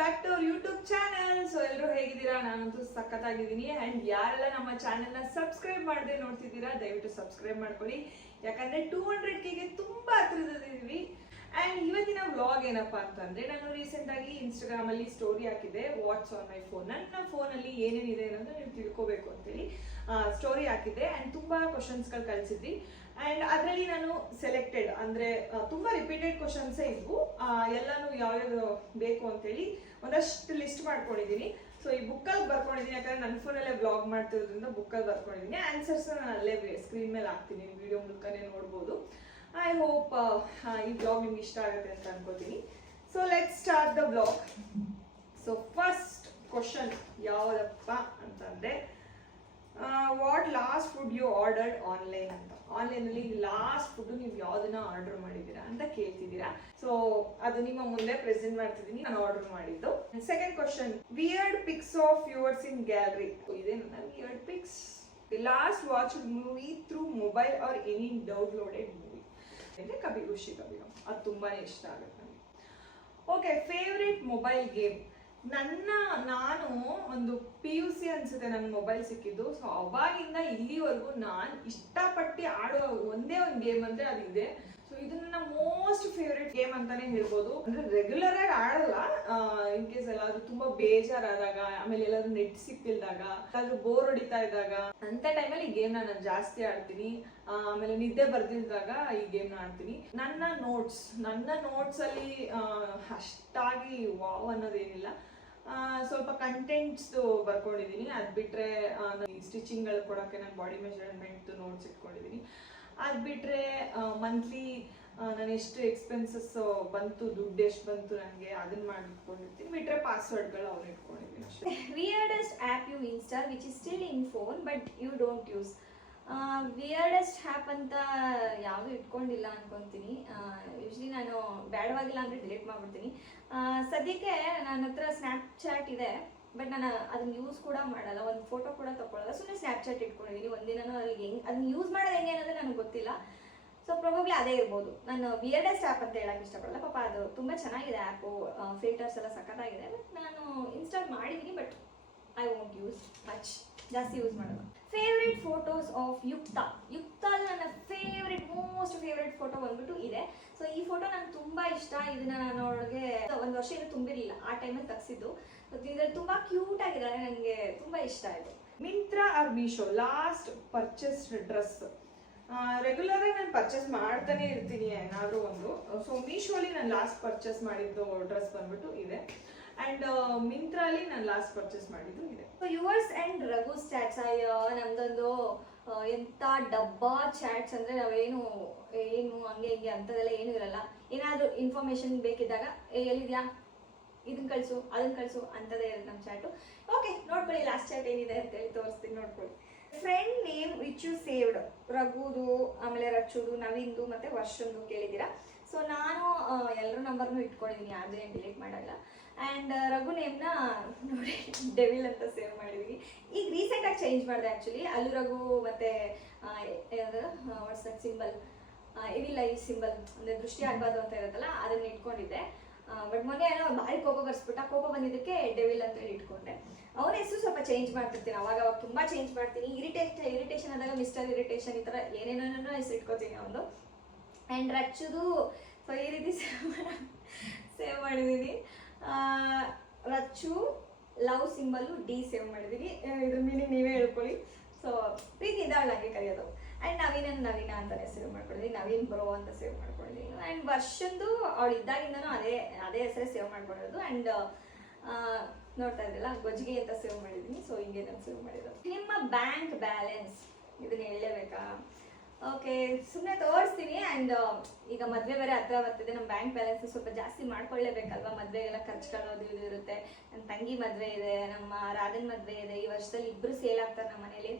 Back to our YouTube channel. So ಎಲ್ಲರೂ ಹೇಗಿದ್ದೀರಾ? ನಾನಂತೂ ಸಖತ್ತಾಗಿದ್ದೀನಿ. ಅಂಡ್ ಯಾರೆಲ್ಲ ನಮ್ಮ ಚಾನೆಲ್ನ ಸಬ್ಸ್ಕ್ರೈಬ್ ಮಾಡದೆ ನೋಡ್ತಿದ್ದೀರಾ ದಯವಿಟ್ಟು ಸಬ್ಸ್ಕ್ರೈಬ್ ಮಾಡ್ಕೊಳ್ಳಿ. ಯಾಕಂದ್ರೆ 200Kಗೆ ತುಂಬಾ ಹತ್ರದಲ್ಲಿದ್ದೀವಿ. ಅಂಡ್ ಇವತ್ತಿನ ವ್ಲಾಗ್ ಏನಪ್ಪಾ ಅಂತಂದ್ರೆ, ನಾನು ರೀಸೆಂಟ್ ಆಗಿ ಇನ್ಸ್ಟಾಗ್ರಾಮ್ ಅಲ್ಲಿ ಸ್ಟೋರಿ ಹಾಕಿದ್ದೆ, ವಾಟ್ಸ್ ಆನ್ ಮೈ ಫೋನ್. ನನ್ನ ಫೋನ್ ಅಲ್ಲಿ ಏನೇನಿದೆ ಅನ್ನೋದು ನೀವು ತಿಳ್ಕೋಬೇಕು ಅಂತೇಳಿ ಸ್ಟೋರಿ ಹಾಕಿದ್ದೆ. ಅಂಡ್ ತುಂಬಾ ಕ್ವಶನ್ಸ್ಗಳು ಕಳಿಸಿದ್ವಿ. ಅಂಡ್ ಅದರಲ್ಲಿ ನಾನು ಸೆಲೆಕ್ಟೆಡ್ ಅಂದ್ರೆ ತುಂಬಾ ರಿಪೀಟೆಡ್ ಕ್ವಶನ್ಸೇ ಇದ್ವು. ಎಲ್ಲಾನು ಯಾವ್ಯಾವ್ದು ಬೇಕು ಅಂತೇಳಿ ಒಂದಷ್ಟು ಲಿಸ್ಟ್ ಮಾಡ್ಕೊಂಡಿದ್ದೀನಿ. ಸೊ ಈ ಬುಕ್ಕಲ್ಲಿ ಬರ್ಕೊಂಡಿದ್ದೀನಿ, ಯಾಕಂದ್ರೆ ನನ್ನ ಫೋನಲ್ಲೇ ಬ್ಲಾಗ್ ಮಾಡ್ತಿರೋದ್ರಿಂದ ಬುಕ್ಕಲ್ಲಿ ಬರ್ಕೊಂಡಿದ್ದೀನಿ. ಆನ್ಸರ್ಸ್ ನಾನು ಅಲ್ಲೇ ಸ್ಕ್ರೀನ್ ಮೇಲೆ ಹಾಕ್ತೀನಿ, ವಿಡಿಯೋ ಮೂಲಕನೇ ನೋಡ್ಬೋದು. ಐ ಹೋಪ್ ಈ ಬ್ಲಾಗ್ ನಿಮ್ಗೆ ಇಷ್ಟ ಆಗುತ್ತೆ ಅಂತ ಅನ್ಕೋತೀನಿ. So let's start the blog. So first question ಯಾವ್ದಪ್ಪ ಅಂತಂದ್ರೆ, what last food you ordered online ಅಂತ. ಆನ್ಲೈನ್ ಅಲ್ಲಿ ಲಾಸ್ಟ್ ಫುಡ್ ನೀವು ಯಾವ್ದನ್ನ ಆರ್ಡರ್ ಮಾಡಿದ್ದೀರಾ ಅಂತ ಕೇಳ್ತಿದ್ದೀರಾ. ಸೊ ಅದು ನಿಮ್ಮ ಮುಂದೆ ಪ್ರೆಸೆಂಟ್ ಮಾಡ್ತಿದ್ದೀನಿ, ನಾನು ಆರ್ಡರ್ ಮಾಡಿದ್ದು. Second question, weird pics of yours in gallery. ಇದೆ ನನ್ನ weird pics. Last watch movie through mobile or any downloaded movie ಅಂದ್ರೆ ಕಭಿ ಖುಷಿ ಕಭಿ ಗಮ್. ಅದು ತುಂಬಾನೇ ಇಷ್ಟ ಆಗುತ್ತೆ ನನಗೆ. Okay, favourite mobile game. ನಾನು ಒಂದು PUC ಅನ್ಸುತ್ತೆ ನನ್ನ ಮೊಬೈಲ್ ಸಿಕ್ಕಿದ್ದು. ಸೊ ಅವಾಗಿಂದ ಇಲ್ಲಿವರೆಗೂ ನಾನು ಇಷ್ಟಪಟ್ಟು ಆಡೋ ಒಂದೇ ಒಂದು ಗೇಮ್ ಅಂದ್ರೆ ಅದಿದೆ. ಸೊ ಇದು ನನ್ನ ಮೋಸ್ಟ್ ಫೇವ್ರೇಟ್ ಗೇಮ್ ಅಂತಾನೆ ಹೇಳ್ಬೋದು. ಅಂದ್ರೆ ರೆಗ್ಯುಲರ್ ಆಗಿ ಆಡಲ್ಲ, ಇನ್ ಕೇಸ್ ಎಲ್ಲಾದ್ರೂ ತುಂಬಾ ಬೇಜಾರಾದಾಗ, ಆಮೇಲೆ ಎಲ್ಲಾದ್ರೂ ನೆಟ್ ಸಿಕ್ತಿಲ್ದಾಗ, ಎಲ್ಲಾದ್ರೂ ಬೋರ್ ಹೊಡಿತಾ ಇದ್ದಾಗ ಅಂತ ಟೈಮಲ್ಲಿ ಈ ಗೇಮ್ ನಾನು ಜಾಸ್ತಿ ಆಡ್ತೀನಿ. ಆಮೇಲೆ ನಿದ್ದೆ ಬರ್ದಿದ್ದಾಗ ಈ ಗೇಮ್ ನ ಆಡ್ತೀನಿ. ನನ್ನ ನೋಟ್ಸ್ ಅಲ್ಲಿ ಅಷ್ಟಾಗಿ ವಾವ್ ಅನ್ನೋದೇನಿಲ್ಲ. ಸ್ವಲ್ಪ ಕಂಟೆಂಟ್ಸ್ ಬರ್ಕೊಂಡಿದ್ದೀನಿ. ಅದ್ ಬಿಟ್ರೆ ಸ್ಟಿಚಿಂಗ್ ಗಳು ಕೊಡೋಕೆ ನಾನು ಬಾಡಿ ಮೆಜರ್ಮೆಂಟ್ ನೋಟ್ಸ್ ಇಟ್ಕೊಂಡಿದ್ದೀನಿ. ಅದ್ ಬಿಟ್ರೆ ಮಂತ್ಲಿ ನಾನು ಎಷ್ಟು ಎಕ್ಸ್ಪೆನ್ಸಸ್ ಬಂತು, ದುಡ್ಡು ಎಷ್ಟು ಬಂತು ನನಗೆ, ಅದನ್ನ ಮಾಡಿಟ್ಕೊಂಡಿರ್ತೀನಿ. ಬಿಟ್ರೆ ಪಾಸ್ವರ್ಡ್ಗಳು ಅವ್ರು ಇಟ್ಕೊಂಡಿದ್ದೀನಿ ಅಷ್ಟೇ. Weirdest app you install which is still in phone but you don't use. Weirdest app ಅಂತ ಯಾವುದು ಇಟ್ಕೊಂಡಿಲ್ಲ ಅನ್ಕೊಂತೀನಿ. ಯೂಶ್ವಲಿ ನಾನು ಬೇಡವಾಗಿಲ್ಲ ಅಂದರೆ ಡಿಲೀಟ್ ಮಾಡ್ಬಿಡ್ತೀನಿ. ಸದ್ಯಕ್ಕೆ ನನ್ನ ಹತ್ರ ಸ್ನ್ಯಾಪ್ಚಾಟ್ ಇದೆ, ಬಟ್ ನಾನು ಅದನ್ನ ಯೂಸ್ ಕೂಡ ಮಾಡಲ್ಲ, ಒಂದು ಫೋಟೋ ಕೂಡ ತಗೊಳ್ಳಲ್ಲ. ಸುಮ್ಮನೆ ಸ್ನ್ಯಾಪ್ಚಾಟ್ ಇಟ್ಕೊಂಡಿದ್ದೀನಿ. ಒಂದಿನೂ ಅಲ್ಲಿ ಅದನ್ನ ಯೂಸ್ ಮಾಡೋದು ಹೆಂಗೆ ಅನ್ನೋದು ನನಗೆ ಗೊತ್ತಿಲ್ಲ. ಸೊ ಪ್ರೊಬಬ್ಲಿ ಅದೇ ಇರ್ಬೋದು. ನಾನು ವಿಯರ್ಡೆಸ್ಟ್ ಆ್ಯಪ್ ಅಂತ ಹೇಳಕ್ಕೆ ಇಷ್ಟಪಡಲ್ಲ. ಪಾಪ ಅದು ತುಂಬ ಚೆನ್ನಾಗಿದೆ ಆ್ಯಪು, ಫಿಲ್ಟರ್ಸ್ ಎಲ್ಲ ಸಖತ್ತಾಗಿದೆ. ಬಟ್ ನಾನು ಇನ್ಸ್ಟಾಲ್ ಮಾಡಿದ್ದೀನಿ, but I won't use much, ಜಾಸ್ತಿ ಯೂಸ್ ಮಾಡಲ್ಲ. Favourite photos of Yukta. ನನ್ನ ಮೋಸ್ಟ್ ಫೇವ್ರೆಟ್ ಫೋಟೋ ಬಂದ್ಬಿಟ್ಟು ಇದೆ. ಸೊ ಈ ಫೋಟೋ ನಂಗೆ ತುಂಬಾ ಇಷ್ಟ. ಇದನ್ನ ನಾನು ಅವಳಿಗೆ 1 ವರ್ಷ ಇದು ತುಂಬಿರಲಿಲ್ಲ, ಆ ಟೈಮಲ್ಲಿ ತಗ್ಸಿದ್ದು. ಇದ್ರಲ್ಲಿ ತುಂಬಾ ಕ್ಯೂಟ್ ಆಗಿದ್ದಾರೆ, ನನಗೆ ತುಂಬಾ ಇಷ್ಟ ಆಯ್ತು. Myntra or Meesho last purchased dress. Regular ಆಗಿ ನಾನು ಪರ್ಚೇಸ್ ಮಾಡ್ತಾನೆ ಇರ್ತೀನಿ ಏನಾದ್ರು ಒಂದು. ಸೊ ಮೀಶೋಲಿ ನಾನು ಲಾಸ್ಟ್ ಪರ್ಚೇಸ್ ಮಾಡಿದ್ದು ಡ್ರೆಸ್ ಬಂದ್ಬಿಟ್ಟು ಇದೆ. ಅಂಡ್ ಮಿಂತ್ರಾಲಿ ನಾನು ಲಾಸ್ಟ್ ಪರ್ಚೇಸ್ ಮಾಡಿದ್ದು ಇದೆ. Yours and Raghu chats. ನಮ್ದೊಂದು ಎಂತ ಡಬ್ಬಾ ಚಾಟ್ಸ್ ಅಂದ್ರೆ ನಾವೇನು ಹಂಗೆ ಹಿಂಗೆ ಅಂತದೆಲ್ಲ ಏನು ಇರಲ್ಲ. ಏನಾದ್ರು ಇನ್ಫಾರ್ಮೇಶನ್ ಬೇಕಿದ್ದಾಗ ಎಲ್ಲಿದ್ಯಾ, ಇದನ್ನ ಕಳ್ಸು ಅದನ್ನ ಕಳ್ಸು ಅಂತದೇ ಇರುತ್ತೆ ನಮ್ಮ ಚಾಟು. ಓಕೆ, ನೋಡ್ಕೊಳ್ಳಿ ಲಾಸ್ಟ್ ಚಾಟ್ ಏನಿದೆ ಅಂತೇಳಿ ತೋರಿಸ್ತೀನಿ, ನೋಡ್ಕೊಳ್ಳಿ. Friend name which you saved. ರಘುದು, ಆಮೇಲೆ ರಚ್ಚುದು, ನವೀನ್ದು ಮತ್ತೆ ವರ್ಷಂದು ಕೇಳಿದ್ದೀರಾ. ಸೊ ನಾನು ಎಲ್ಲರ ನಂಬರ್ನು ಇಟ್ಕೊಂಡಿದ್ದೀನಿ, ಯಾವ್ದು ಏನು ಡಿಲೀಟ್ ಮಾಡಲ್ಲ. ಆ್ಯಂಡ್ ರಘು ನೇಮ್ನ ನೋಡಿ ಡೆವಿಲ್ ಅಂತ ಸೇವ್ ಮಾಡಿದ್ದೀನಿ. ಈಗ ರೀಸೆಂಟಾಗಿ ಚೇಂಜ್ ಮಾಡಿದೆ ಆ್ಯಕ್ಚುಲಿ. ಅಲ್ಲೂ ರಘು ಮತ್ತೆ ಯಾವ್ದು ವಾಟ್ಸ್ ದಟ್ ಸಿಂಬಲ್, ಇವಿಲ್ಲ ಈ ಸಿಂಬಲ್ ಅಂದರೆ ದೃಷ್ಟಿ ಆಗಬಾರ್ದು ಅಂತ ಇರುತ್ತಲ್ಲ, ಅದನ್ನ ಇಟ್ಕೊಂಡಿದ್ದೆ. ಬಟ್ ಮೊನ್ನೆ ಏನೋ ಭಾರಿ ಕೋಪ ಬರ್ಸ್ಬಿಟ್ಟ, ಕೋಪ ಬಂದಿದ್ದಕ್ಕೆ ಡೆವಿಲ್ ಅಂತ ಹೇಳಿ ಇಟ್ಕೊಂಡೆ. ಅವನ ಹೆಸರು ಸ್ವಲ್ಪ ಚೇಂಜ್ ಮಾಡ್ತಿರ್ತೀನಿ, ಅವಾಗ ತುಂಬ ಚೇಂಜ್ ಮಾಡ್ತೀನಿ. ಇರಿಟೇಷನ್ ಆದಾಗ ಮಿಸ್ಟರ್ ಇರಿಟೇಷನ್, ಈ ಥರ ಏನೇನೋ ಹೆಸರು ಇಟ್ಕೋತೀನಿ ಅವನು. ಆ್ಯಂಡ್ ರಚ್ಚುದು ಸೊ ಈ ರೀತಿ ಸೇವ್ ಮಾಡಿದ್ದೀನಿ. Rachchu love symbol D save ಮಾಡಿದ್ದೀನಿ. ಇದ್ರ ಮೀನಿಂಗ್ ನೀವೇ ಹೇಳ್ಕೊಳ್ಳಿ. ಸೊ ಪ್ರೀತಿ ಇದ್ದಾಳೆ ನನಗೆ ಕರೆಯೋದು. ಆ್ಯಂಡ್ ನವೀನ ಅಂತಲೇ ಸೇವ್ ಮಾಡ್ಕೊಂಡಿದ್ದೀನಿ, ನವೀನ್ ಬ್ರೋ ಅಂತ ಸೇವ್ ಮಾಡ್ಕೊಂಡಿದ್ದೀನಿ. ಆ್ಯಂಡ್ ವರ್ಷಂದು ಅವಳು ಇದ್ದಾಗಿಂದನೂ ಅದೇ ಹೆಸರೇ ಸೇವ್ ಮಾಡ್ಕೊಂಡಿರೋದು. ಆ್ಯಂಡ್ ನೋಡ್ತಾ ಇದ್ದಿಲ್ಲ, ಗೊಜ್ಜಿಗೆ ಅಂತ ಸೇವ್ ಮಾಡಿದ್ದೀನಿ. ಸೊ ಹಿಂಗೆ ನಾನು ಸೇವ್ ಮಾಡಿರೋದು. ನಿಮ್ಮ ಬ್ಯಾಂಕ್ ಬ್ಯಾಲೆನ್ಸ್, ಇದನ್ನ ಹೇಳಲೇಬೇಕಾ? ಓಕೆ, ಸುಮ್ಮನೆ ತೋರಿಸ್ತೀನಿ. ಆ್ಯಂಡ್ ಈಗ ಮದುವೆ ಬೇರೆ ಹತ್ರ ಬರ್ತಿದೆ, ನಮ್ಮ ಬ್ಯಾಂಕ್ ಬ್ಯಾಲೆನ್ಸ್ ಸ್ವಲ್ಪ ಜಾಸ್ತಿ ಮಾಡ್ಕೊಳ್ಳೇಬೇಕಲ್ವಾ. ಮದುವೆಗೆಲ್ಲ ಖರ್ಚುಗಳೋದು ಇದು ಇರುತ್ತೆ. ನನ್ನ ತಂಗಿ ಮದುವೆ ಇದೆ, ನಮ್ಮ ರಾಧನ್ ಮದುವೆ ಇದೆ. ಈ ವರ್ಷದಲ್ಲಿ ಇಬ್ಬರು ಸೇಲ್ ಆಗ್ತಾರೆ ನಮ್ಮ ಮನೇಲಿ.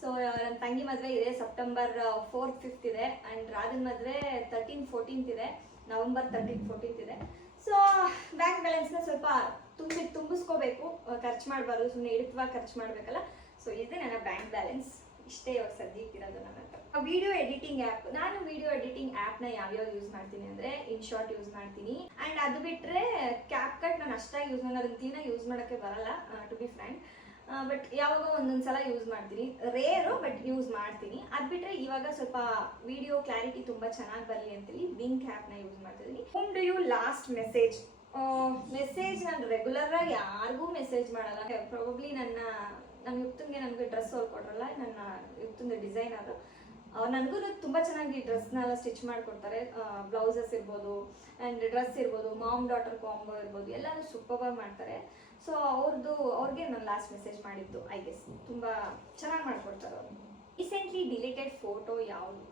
ಸೊ ನನ್ನ ತಂಗಿ ಮದುವೆ ಇದೆ ಸೆಪ್ಟೆಂಬರ್ 4th 5th ಇದೆ. ಆ್ಯಂಡ್ ರಾಧನ್ ಮದುವೆ 13th 14th ಇದೆ, ನವೆಂಬರ್ 13th 14th ಇದೆ. ಸೊ ಬ್ಯಾಂಕ್ ಬ್ಯಾಲೆನ್ಸ್ನ ಸ್ವಲ್ಪ ತುಂಬಿಸ್ಕೋಬೇಕು, ಖರ್ಚು ಮಾಡಬಾರ್ದು, ಸುಮ್ಮನೆ ಇಳಿತವಾಗಿ ಖರ್ಚು ಮಾಡಬೇಕಲ್ಲ. ಸೊ ಇದೆ ನನ್ನ ಬ್ಯಾಂಕ್ ಬ್ಯಾಲೆನ್ಸ್. ಇಷ್ಟೇ ಇವಾಗ ಸದ್ಯಕ್ಕೆ ಇರೋದು ನನ್ನ ಹತ್ರ. Video editing app. ನಾನು ವಿಡಿಯೋ ಎಡಿಟಿಂಗ್ ಆ್ಯಪ್ನ ಯಾವ್ಯಾವ ಯೂಸ್ ಮಾಡ್ತೀನಿ ಅಂದರೆ, ಇನ್ಶಾರ್ಟ್ ಯೂಸ್ ಮಾಡ್ತೀನಿ. ಆ್ಯಂಡ್ ಅದು ಬಿಟ್ಟರೆ ಕ್ಯಾಪ್ಕಟ್ ನಾನು ನಾನು ಅಷ್ಟಾಗಿ ಯೂಸ್ ಮಾಡಿ ಅದನ್ನ ಕ್ಲೀನಾಗಿ ಯೂಸ್ ಮಾಡೋಕ್ಕೆ ಬರಲ್ಲ ಟು ಬಿ ಫ್ರ್ಯಾಂಕ್. ಬಟ್ ಯಾವಾಗ ಒಂದೊಂದ್ಸಲ ಯೂಸ್ ಮಾಡ್ತೀನಿ, ರೇರು ಬಟ್ ಯೂಸ್ ಮಾಡ್ತೀನಿ. ಅದು ಬಿಟ್ಟರೆ ಇವಾಗ ಸ್ವಲ್ಪ ವಿಡಿಯೋ ಕ್ಲಾರಿಟಿ ತುಂಬ ಚೆನ್ನಾಗಿ ಬರಲಿ ಅಂತೇಳಿ ವಿಂಕ್ ಆ್ಯಪ್ನ ಯೂಸ್ ಮಾಡ್ತಿದ್ದೀನಿ. Whom do you last message ನಾನು ರೆಗ್ಯುಲರಾಗಿ ಯಾರಿಗೂ ಮೆಸೇಜ್ ಮಾಡಲ್ಲ. ಪ್ರಾಬಬ್ಲಿ ನಮ್ಮ ಯುಕ್ತಂಗೆ ನನಗೆ ಡ್ರೆಸ್ ಹೊಲ್ಕೊಟ್ರಲ್ಲ, ನನ್ನ ಯುಕ್ತಂದು ಡಿಸೈನರು, ನನಗೂ ತುಂಬ ಚೆನ್ನಾಗಿ ಡ್ರೆಸ್ನೆಲ್ಲ ಸ್ಟಿಚ್ ಮಾಡಿಕೊಡ್ತಾರೆ. ಬ್ಲೌಸಸ್ ಇರ್ಬೋದು ಆ್ಯಂಡ್ ಡ್ರೆಸ್ ಇರ್ಬೋದು, ಮಾಮ್ ಡಾಟರ್ ಕಾಂಬೋ ಇರ್ಬೋದು, ಎಲ್ಲನೂ ಸೂಪರ್ವಾಗಿ ಮಾಡ್ತಾರೆ. ಸೊ ಅವ್ರಿಗೆ ನಾನು ಲಾಸ್ಟ್ ಮೆಸೇಜ್ ಮಾಡಿದ್ದು ಐ ಗೆಸ್ ತುಂಬ ಚೆನ್ನಾಗಿ ಮಾಡಿಕೊಡ್ತಾರೆ ಅವರು. ರೀಸೆಂಟ್ಲಿ ಡಿಲೀಟೆಡ್ ಫೋಟೋ ಯಾವುದು?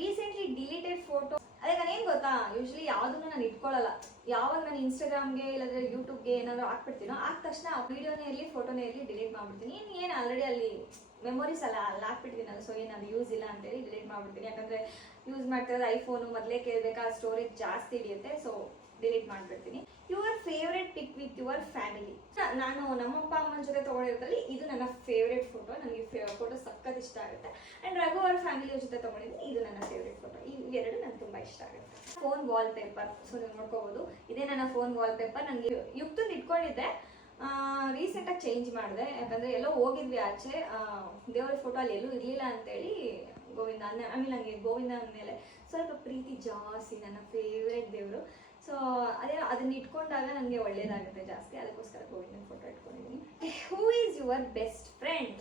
ರೀಸೆಂಟ್ಲಿ ಡಿಲೀಟೆಡ್ ಫೋಟೋ ಅದೇ ನಾನೇನು ಗೊತ್ತಾ, ಯೂಶ್ವಲಿ ಯಾವುದನ್ನು ನಾನು ಇಟ್ಕೊಳ್ಳಲ್ಲ. ಯಾವಾಗ ನಾನು ಇನ್ಸ್ಟಾಗ್ರಾಮ್ಗೆ ಇಲ್ಲಾಂದರೆ ಯೂಟ್ಯೂಬ್ಗೆ ಏನಾದರೂ ಹಾಕ್ಬಿಡ್ತೀನೋ ಆದ ತಕ್ಷಣ ಆ ವೀಡಿಯೋನೇ ಇರಲಿ ಫೋಟೋನೇ ಇರಲಿ ಡಿಲೀಟ್ ಮಾಡಿಬಿಡ್ತೀನಿ. ಏನು ಆಲ್ರೆಡಿ ಅಲ್ಲಿ ಮೆಮೊರೀಸ್ ಅಲ್ಲ ಅಲ್ಲಿ ಹಾಕ್ಬಿಟ್ಟಿದ್ದೀನಲ್ಲ, ಸೊ ಏನು ಅದು ಯೂಸ್ ಇಲ್ಲ ಅಂತೇಳಿ ಡಿಲೀಟ್ ಮಾಡಿಬಿಡ್ತೀನಿ. ಯಾಕಂದರೆ ಯೂಸ್ ಮಾಡ್ತಿರೋದು ಐಫೋನು, ಮೊದಲೇ ಕೇಳಬೇಕಾ ಸ್ಟೋರೇಜ್ ಜಾಸ್ತಿ ಹಿಡಿಯುತ್ತೆ, ಸೊ ಡಿಲೀಟ್ ಮಾಡಿಬಿಡ್ತೀನಿ. Your favourite pic with your family? ನಾನು ನಮ್ಮಪ್ಪ ಅಮ್ಮನ ಜೊತೆ ತೊಗೊಂಡಿರೋದ್ರಲ್ಲಿ ಇದು ನನ್ನ ಫೇವ್ರೆಟ್ ಫೋಟೋ. ನನಗೆ ಫೋಟೋ ಸಖತ್ ಇಷ್ಟ ಆಗುತ್ತೆ. ಆ್ಯಂಡ್ ರಘು ಅವ್ರ ಫ್ಯಾಮಿಲಿಯ ಜೊತೆ ತೊಗೊಂಡಿದ್ದೀನಿ, ಇದು ನನ್ನ ಫೇವ್ರೆಟ್ ಫೋಟೋ. ಇವೆರಡು ನನಗೆ ತುಂಬ ಇಷ್ಟ ಆಗುತ್ತೆ. ಫೋನ್ ವಾಲ್ಪೇಪರ್, ಸೊ ನೀವು ನೋಡ್ಕೋಬೋದು, ಇದೇ ನನ್ನ ಫೋನ್ ವಾಲ್ಪೇಪರ್. ನನಗೆ ಯುಕ್ತಂದು ಇಟ್ಕೊಂಡಿದ್ದೆ, ರೀಸೆಂಟಾಗಿ ಚೇಂಜ್ ಮಾಡಿದೆ. ಯಾಕಂದರೆ ಎಲ್ಲೋ ಹೋಗಿದ್ವಿ ಆಚೆ, ದೇವರ ಫೋಟೋ ಅಲ್ಲಿ ಎಲ್ಲೂ ಇರಲಿಲ್ಲ ಅಂತೇಳಿ ಗೋವಿಂದ ಆಮೇಲೆ ನನಗೆ ಗೋವಿಂದ ಅಂದಮೇಲೆ ಸ್ವಲ್ಪ ಪ್ರೀತಿ ಜಾಸ್ತಿ, ನನ್ನ ಫೇವ್ರೆಟ್ ದೇವರು. ಸೊ ಅದನ್ನ ಇಟ್ಕೊಂಡಾಗ ನನಗೆ ಒಳ್ಳೇದಾಗುತ್ತೆ ಜಾಸ್ತಿ, ಅದಕ್ಕೋಸ್ಕರ ಗೋವಿಂದನ ಫೋಟೋ ಇಟ್ಕೊಂಡಿದ್ದೀನಿ. Who is your best friend?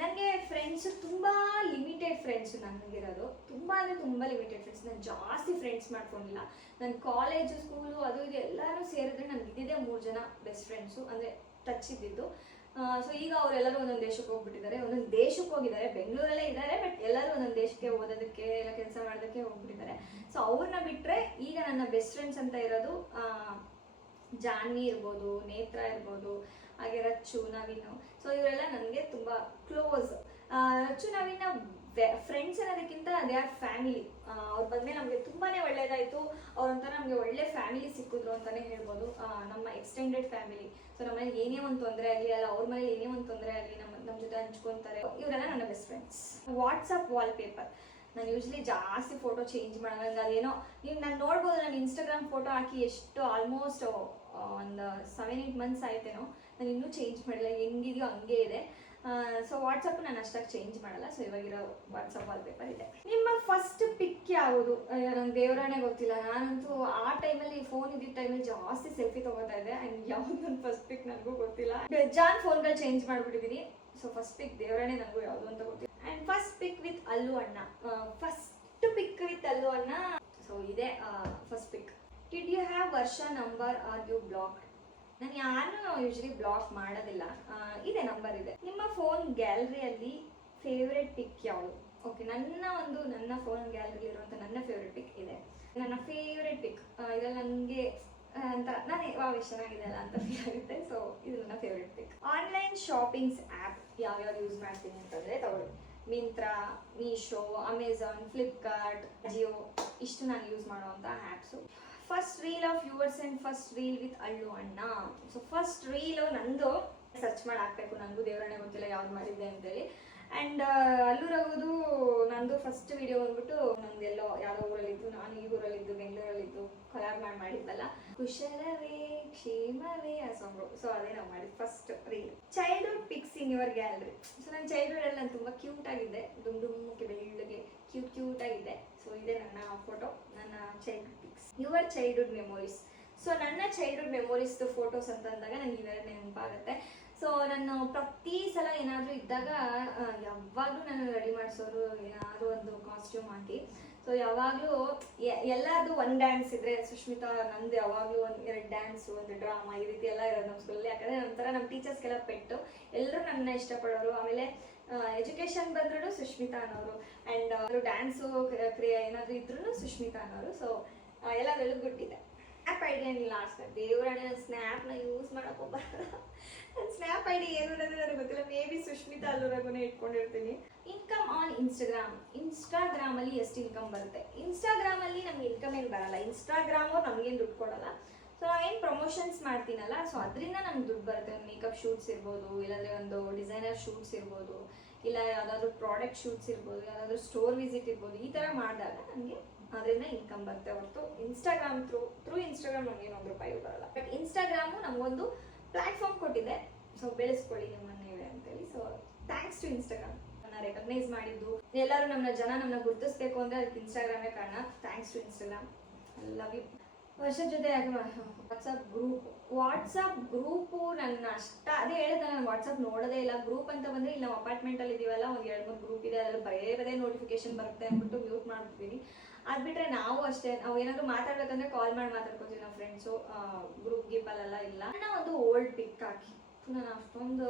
ನನಗೆ ಫ್ರೆಂಡ್ಸು ತುಂಬ ಲಿಮಿಟೆಡ್ ಫ್ರೆಂಡ್ಸು ನನಗಿರೋದು, ತುಂಬ ಅಂದರೆ ತುಂಬ ಲಿಮಿಟೆಡ್ ಫ್ರೆಂಡ್ಸ್. ನಾನು ಜಾಸ್ತಿ ಫ್ರೆಂಡ್ಸ್ ಮಾಡ್ಕೊಂಡಿಲ್ಲ. ನನ್ನ ಕಾಲೇಜು ಸ್ಕೂಲು ಅದು ಇದು ಎಲ್ಲರೂ ಸೇರಿದ್ರೆ ನನಗೆ ಇದ್ದಿದ್ದೇ 3 ಜನ ಬೆಸ್ಟ್ ಫ್ರೆಂಡ್ಸು, ಅಂದರೆ ಟಚ್ ಇದ್ದಿದ್ದು. ಸೊ ಈಗ ಅವರೆಲ್ಲರೂ ಒಂದೊಂದು ದೇಶಕ್ಕೆ ಹೋಗ್ಬಿಟ್ಟಿದ್ದಾರೆ, ಒಂದೊಂದು ದೇಶಕ್ಕೆ ಹೋಗಿದ್ದಾರೆ. ಬೆಂಗಳೂರಲ್ಲೇ ಇದ್ದಾರೆ, ಬಟ್ ಎಲ್ಲರೂ ಒಂದೊಂದು ದೇಶಕ್ಕೆ ಓದೋದಕ್ಕೆ ಎಲ್ಲ ಕೆಲಸ ಮಾಡೋದಕ್ಕೆ ಹೋಗ್ಬಿಟ್ಟಿದ್ದಾರೆ. ಸೊ ಅವ್ರನ್ನ ಬಿಟ್ಟರೆ ಈಗ ನನ್ನ ಬೆಸ್ಟ್ ಫ್ರೆಂಡ್ಸ್ ಅಂತ ಇರೋದು ಜಾನ್ವಿ ಇರ್ಬೋದು, ನೇತ್ರ ಇರ್ಬೋದು, ಹಾಗೆ ರಚ್ಚು, ನವೀನು. ಸೊ ಇವರೆಲ್ಲ ನನಗೆ ತುಂಬ ಕ್ಲೋಸ್. ರಚ್ಚು ನವೀನ ಫ್ರೆಂಡ್ಸ್ ಅನ್ನೋದಕ್ಕಿಂತ ದೇ ಆರ್ ಫ್ಯಾಮಿಲಿ. ಅವ್ರು ಬಂದಮೇಲೆ ನಮಗೆ ತುಂಬಾ ಒಳ್ಳೇದಾಯಿತು. ಅವ್ರಂತರ ನಮಗೆ ಒಳ್ಳೆ ಫ್ಯಾಮಿಲಿ ಸಿಕ್ಕಿದ್ರು ಅಂತಲೇ ಹೇಳ್ಬೋದು. ನಮ್ಮ ಎಕ್ಸ್ಟೆಂಡೆಡ್ ಫ್ಯಾಮಿಲಿ. ಸೊ ನಮ್ಮ ಮನೇಲಿ ಏನೇ ಒಂದು ತೊಂದರೆ ಆಗಲಿ, ಅಲ್ಲ ಅವ್ರ ಮನೇಲಿ ಏನೇ ಒಂದು ತೊಂದರೆ ಆಗಲಿ ನಮ್ಮ ಜೊತೆ ಹಂಚ್ಕೊತಾರೆ. ಇವರೆಲ್ಲ ನನ್ನ ಬೆಸ್ಟ್ ಫ್ರೆಂಡ್ಸ್. ವಾಟ್ಸಪ್ ವಾಲ್ಪೇಪರ್, ನಾನು ಯೂಶ್ವಲಿ ಜಾಸ್ತಿ ಫೋಟೋ ಚೇಂಜ್ ಮಾಡೋಂಗ ಅದೇನೋ ನಾನು ನೋಡ್ಬೋದು. ನಾನು ಇನ್ಸ್ಟಾಗ್ರಾಮ್ ಫೋಟೋ ಹಾಕಿ ಎಷ್ಟು ಆಲ್ಮೋಸ್ಟ್ ಒಂದು 7-8 ಮಂತ್ಸ್ ಆಯ್ತೇನೋ, ನಾನು ಇನ್ನೂ ಚೇಂಜ್ ಮಾಡಿಲ್ಲ, ಹೆಂಗಿದೆಯೋ ಹಂಗೆ ಇದೆ. ಸೊ ವಾಟ್ಸಪ್ ನಾನು ಅಷ್ಟಾಗಿ ಚೇಂಜ್ ಮಾಡಲ್ಲ. ಸೊ ಇವಾಗಿರೋ ವಾಟ್ಸಪ್ ವಾಲ್ಪೇಪರ್ ಇದೆ. ನಿಮ್ಮ ಫಸ್ಟ್ ಪಿಕ್ ಯಾವುದು? ನಂಗೆ ದೇವರಾಣೆ ಗೊತ್ತಿಲ್ಲ. ನಾನಂತೂ ಆ ಟೈಮಲ್ಲಿ ಫೋನ್ ಇದ್ದಿದ್ದ ಟೈಮಲ್ಲಿ ಜಾಸ್ತಿ ಸೆಲ್ಫಿ ತೊಗೋತಾ ಇದ್ದೆ. ಆ್ಯಂಡ್ ಯಾವ್ದು ನನ್ನ ಫಸ್ಟ್ ಪಿಕ್ ನನಗೂ ಗೊತ್ತಿಲ್ಲ. ಬೇಜಾನ್ ಫೋನ್ಗಳು ಚೇಂಜ್ ಮಾಡಿಬಿಟ್ಟಿದ್ದೀನಿ. ಸೊ ಫಸ್ಟ್ ಪಿಕ್ ದೇವರಾಣೆ ನನಗೂ ಯಾವುದು ಅಂತ ಗೊತ್ತಿಲ್ಲ. ಆ್ಯಂಡ್ ಫಸ್ಟ್ ಪಿಕ್ ವಿತ್ ಅಲ್ಲು ಅಣ್ಣ, ಫಸ್ಟ್ ಪಿಕ್ ವಿತ್ ಅಲ್ಲು ಅಣ್ಣ. ಸೊ ಇದೇ first pic. Did you have Varsha number or you blocked? ನಾನು ಯಾರನ್ನೂ ಯೂಶ್ವಲಿ ಬ್ಲಾಕ್ ಮಾಡೋದಿಲ್ಲ. ಇದೆ, ನಂಬರ್ ಇದೆ. ನಿಮ್ಮ ಫೋನ್ ಗ್ಯಾಲರಿಯಲ್ಲಿ ಫೇವ್ರೆಟ್ ಪಿಕ್ ಯಾವುದು? ಓಕೆ, ನನ್ನ ಫೋನ್ ಗ್ಯಾಲರಿಲಿ ಇರುವಂಥ ನನ್ನ ಫೇವ್ರೆಟ್ ಪಿಕ್ ಇದೆ. ನನ್ನ ಫೇವ್ರೆಟ್ ಪಿಕ್ ಇದರಲ್ಲಿ ನನಗೆ ಅಂತ ನಾನು ಎಷ್ಟು ಚೆನ್ನಾಗಿದೆ ಅಲ್ಲ ಅಂತ ಫೀಲ್ ಆಗುತ್ತೆ. ಸೊ ಇದು ನನ್ನ favourite pic. Online shoppings app ಯಾವ್ಯಾವ್ದು ಯೂಸ್ ಮಾಡ್ತೀನಿ ಅಂತಂದರೆ ತಗೊಳ್ಳಿ, ಮಿಂತ್ರಾ, ಮೀಶೋ, ಅಮೆಝಾನ್, ಫ್ಲಿಪ್ಕಾರ್ಟ್, ಜಿಯೋ, ಇಷ್ಟು ನಾನು ಯೂಸ್ ಮಾಡುವಂಥ apps. First reel of yours and first reel with ಅಳ್ಳು ಅಣ್ಣ. ಸೊ ಫಸ್ಟ್ ರೀಲು ನಂದು ಸರ್ಚ್ ಮಾಡಿ ಹಾಕಬೇಕು, ನನಗೂ ದೇವರಾಣೆ ಗೊತ್ತಿಲ್ಲ ಯಾವ್ದು ಮಾಡಿದ್ದೆ ಅಂತೇಳಿ. ಆ್ಯಂಡ್ ಅಲ್ಲು ರಘುದು ನಂದು ಫಸ್ಟ್ ವಿಡಿಯೋ ಬಂದ್ಬಿಟ್ಟು ನಂದೆಲ್ಲೋ ಯಾವುದೋ ಊರಲ್ಲಿದ್ದು, ನಾನು ಈ ಊರಲ್ಲಿದ್ದು, ಬೆಂಗಳೂರಲ್ಲಿದ್ದು ಕೊಲಾಬ್ ಮಾಡಿದ್ದಲ್ಲ, ಕುಶಲವೇ ಕ್ಷೇಮವೇ ಆ ಸಾಂಗು. ಸೊ ಅದೇ ನಾವು ಮಾಡಿದ್ದು first reel. Childhood pics in your gallery. So ನನ್ನ ಚೈಲ್ಡ್ಹುಡಲ್ಲಿ ನಾನು ತುಂಬ ಕ್ಯೂಟ್ ಆಗಿದ್ದೆ, ಡುಮ್ಡುಮ್ಮಕ್ಕೆ ಬೆಳ್ಳಿಗೆ ಕ್ಯೂಟ್ ಆಗಿದ್ದೆ. ಸೊ ಇದೇ ನನ್ನ ಫೋಟೋ, ನನ್ನ childhood pics. Your childhood memories. So ನನ್ನ ಚೈಲ್ಡ್ಹುಡ್ ಮೆಮೊರೀಸ್ದು ಫೋಟೋಸ್ ಅಂತ ಅಂದಾಗ ನನಗೆ ಇವೆರಡು ನೆನಪಾಗುತ್ತೆ. ಸೊ ನಾನು ಪ್ರತಿ ಸಲ ಏನಾದರೂ ಇದ್ದಾಗ ಯಾವಾಗಲೂ ನಾನು ರೆಡಿ ಮಾಡಿಸೋರು ಏನಾದರೂ ಒಂದು ಕಾಸ್ಟ್ಯೂಮ್ ಹಾಕಿ. ಸೊ ಯಾವಾಗಲೂ ಎಲ್ಲಾದರೂ ಒಂದು ಡ್ಯಾನ್ಸ್ ಇದ್ದರೆ, ಸುಷ್ಮಿತಾ ನಂದು ಯಾವಾಗಲೂ 2 ಡ್ಯಾನ್ಸು, ಒಂದು ಡ್ರಾಮಾ, ಈ ರೀತಿ ಎಲ್ಲ ಇರೋದು ನಮ್ಮ ಸ್ಕೂಲಲ್ಲಿ. ಯಾಕಂದರೆ ನಂತರ ನಮ್ಮ ಟೀಚರ್ಸ್ಗೆಲ್ಲ ಪೆಟ್ಟು, ಎಲ್ಲರೂ ನನ್ನ ಇಷ್ಟಪಡೋರು. ಆಮೇಲೆ ಎಜುಕೇಷನ್ ಬಂದ್ರೂ ಸುಷ್ಮಿತಾ ಅನ್ನೋರು, ಆ್ಯಂಡ್ ಡ್ಯಾನ್ಸು ಕ್ರಿಯೆ ಏನಾದರೂ ಇದ್ರೂ ಸುಷ್ಮಿತಾ ಅನ್ನೋರು. ಸೊ ಎಲ್ಲದರಲ್ಲೂ ಗುಟ್ಟಿದೆ. ಸ್ನ್ಯಾಪ್ ಐಡಿ ಆ್ಯಂಡ್ ಲಾಸ್ಟ್ ದೇವರಾಣೆ. ನಾನು ಸ್ನ್ಯಾಪ್ನ ಯೂಸ್ ಮಾಡೋಕ್ಕೂ ಬರಲ್ಲ. ನನ್ನ ಸ್ನ್ಯಾಪ್ ಐಡಿ ಏನು ಅನ್ನೋದು ನನಗೆ ಗೊತ್ತಿಲ್ಲ. ಮೇ ಬಿ ಸುಷ್ಮಿತಾ ಅಲ್ಲೂರಾಗೂ ಇಟ್ಕೊಂಡಿರ್ತೀನಿ. ಇನ್ಕಮ್ ಆನ್ ಇನ್ಸ್ಟಾಗ್ರಾಮಲ್ಲಿ ಎಷ್ಟು ಇನ್ಕಮ್ ಬರುತ್ತೆ? ಇನ್ಸ್ಟಾಗ್ರಾಮಲ್ಲಿ ನಮ್ಗೆ ಇನ್ಕಮ್ ಏನು ಬರಲ್ಲ. ಇನ್ಸ್ಟಾಗ್ರಾಮು ನಮಗೇನು ದುಡ್ಡು ಕೊಡಲ್ಲ. ಸೊ ನಾವೇನು ಪ್ರಮೋಷನ್ಸ್ ಮಾಡ್ತೀನಲ್ಲ, ಸೊ ಅದರಿಂದ ನಮ್ಗೆ ದುಡ್ಡು ಬರುತ್ತೆ. ಒಂದು ಮೇಕಪ್ ಶೂಟ್ಸ್ ಇರ್ಬೋದು, ಇಲ್ಲಾಂದರೆ ಒಂದು ಡಿಸೈನರ್ ಶೂಟ್ಸ್ ಇರ್ಬೋದು, ಇಲ್ಲ ಯಾವುದಾದ್ರೂ ಪ್ರಾಡಕ್ಟ್ ಶೂಟ್ಸ್ ಇರ್ಬೋದು, ಯಾವುದಾದ್ರೂ ಸ್ಟೋರ್ ವಿಸಿಟ್ ಇರ್ಬೋದು. ಈ ಥರ ಮಾಡಿದಾಗ ನನಗೆ ಅದರಿಂದ ಇನ್ಕಮ್ ಬರುತ್ತೆ ಹೊರತು ಇನ್ಸ್ಟಾಗ್ರಾಮ್ ಥ್ರೂ ಇನ್ಸ್ಟಾಗ್ರಾಮ್ ನಮಗೇನು ₹1 ಬರಲ್ಲ. ಬಟ್ ಇನ್ಸ್ಟಾಗ್ರಾಮು ನಮಗೊಂದು ಪ್ಲಾಟ್ಫಾರ್ಮ್ ಕೊಟ್ಟಿದೆ, ಸೊ ಬೆಳೆಸ್ಕೊಳ್ಳಿ ನಿಮ್ಮನ್ನ ನೀವೇ ಅಂತೇಳಿ. So thanks to Instagram. ನನ್ನ ರೆಕಗ್ನೈಸ್ ಮಾಡಿದ್ದು ಎಲ್ಲರೂ ನಮ್ಮನ್ನ ಗುರುತಿಸ್ಬೇಕು ಅಂದರೆ ಅದಕ್ಕೆ ಇನ್ಸ್ಟಾಗ್ರಾಮೇ ಕಾರಣ. Thanks to Instagram, I love you. ವರ್ಷದ ಜೊತೆ ಯಾಕೆ ವಾಟ್ಸಪ್ ಗ್ರೂಪು ನನ್ನ ಅದೇ ಹೇಳಿದೆ, ನಾನು ವಾಟ್ಸಪ್ ನೋಡೋದೇ ಇಲ್ಲ. ಗ್ರೂಪ್ ಅಂತ ಬಂದರೆ ಇಲ್ಲಿ ನಾವು ಅಪಾರ್ಟ್ಮೆಂಟಲ್ಲಿ ಇದೀವಲ್ಲ, ಒಂದು 2-3 ಗ್ರೂಪ್ ಇದೆ, ಅದರಲ್ಲಿ ಬರೇ ನೋಟಿಫಿಕೇಶನ್ ಬರುತ್ತೆ ಅಂದ್ಬಿಟ್ಟು ಮ್ಯೂಟ್ ಮಾಡ್ಬಿಡ್ತೀನಿ. ಅದು ಬಿಟ್ಟರೆ ನಾವು ಅಷ್ಟೇ, ನಾವು ಏನಾದರೂ ಮಾತಾಡ್ಬೇಕಂದ್ರೆ ಕಾಲ್ ಮಾಡಿ ಮಾತಾಡ್ಕೊತೀವಿ ನಾವು ಫ್ರೆಂಡ್ಸು. ಗ್ರೂಪ್ ಗೀಪಲ್ಲೆಲ್ಲ ಇಲ್ಲ. ನನ್ನ ಒಂದು ಓಲ್ಡ್ ಪಿಕ್ ಹಾಕಿ, ನಾನು ಅಷ್ಟೊಂದು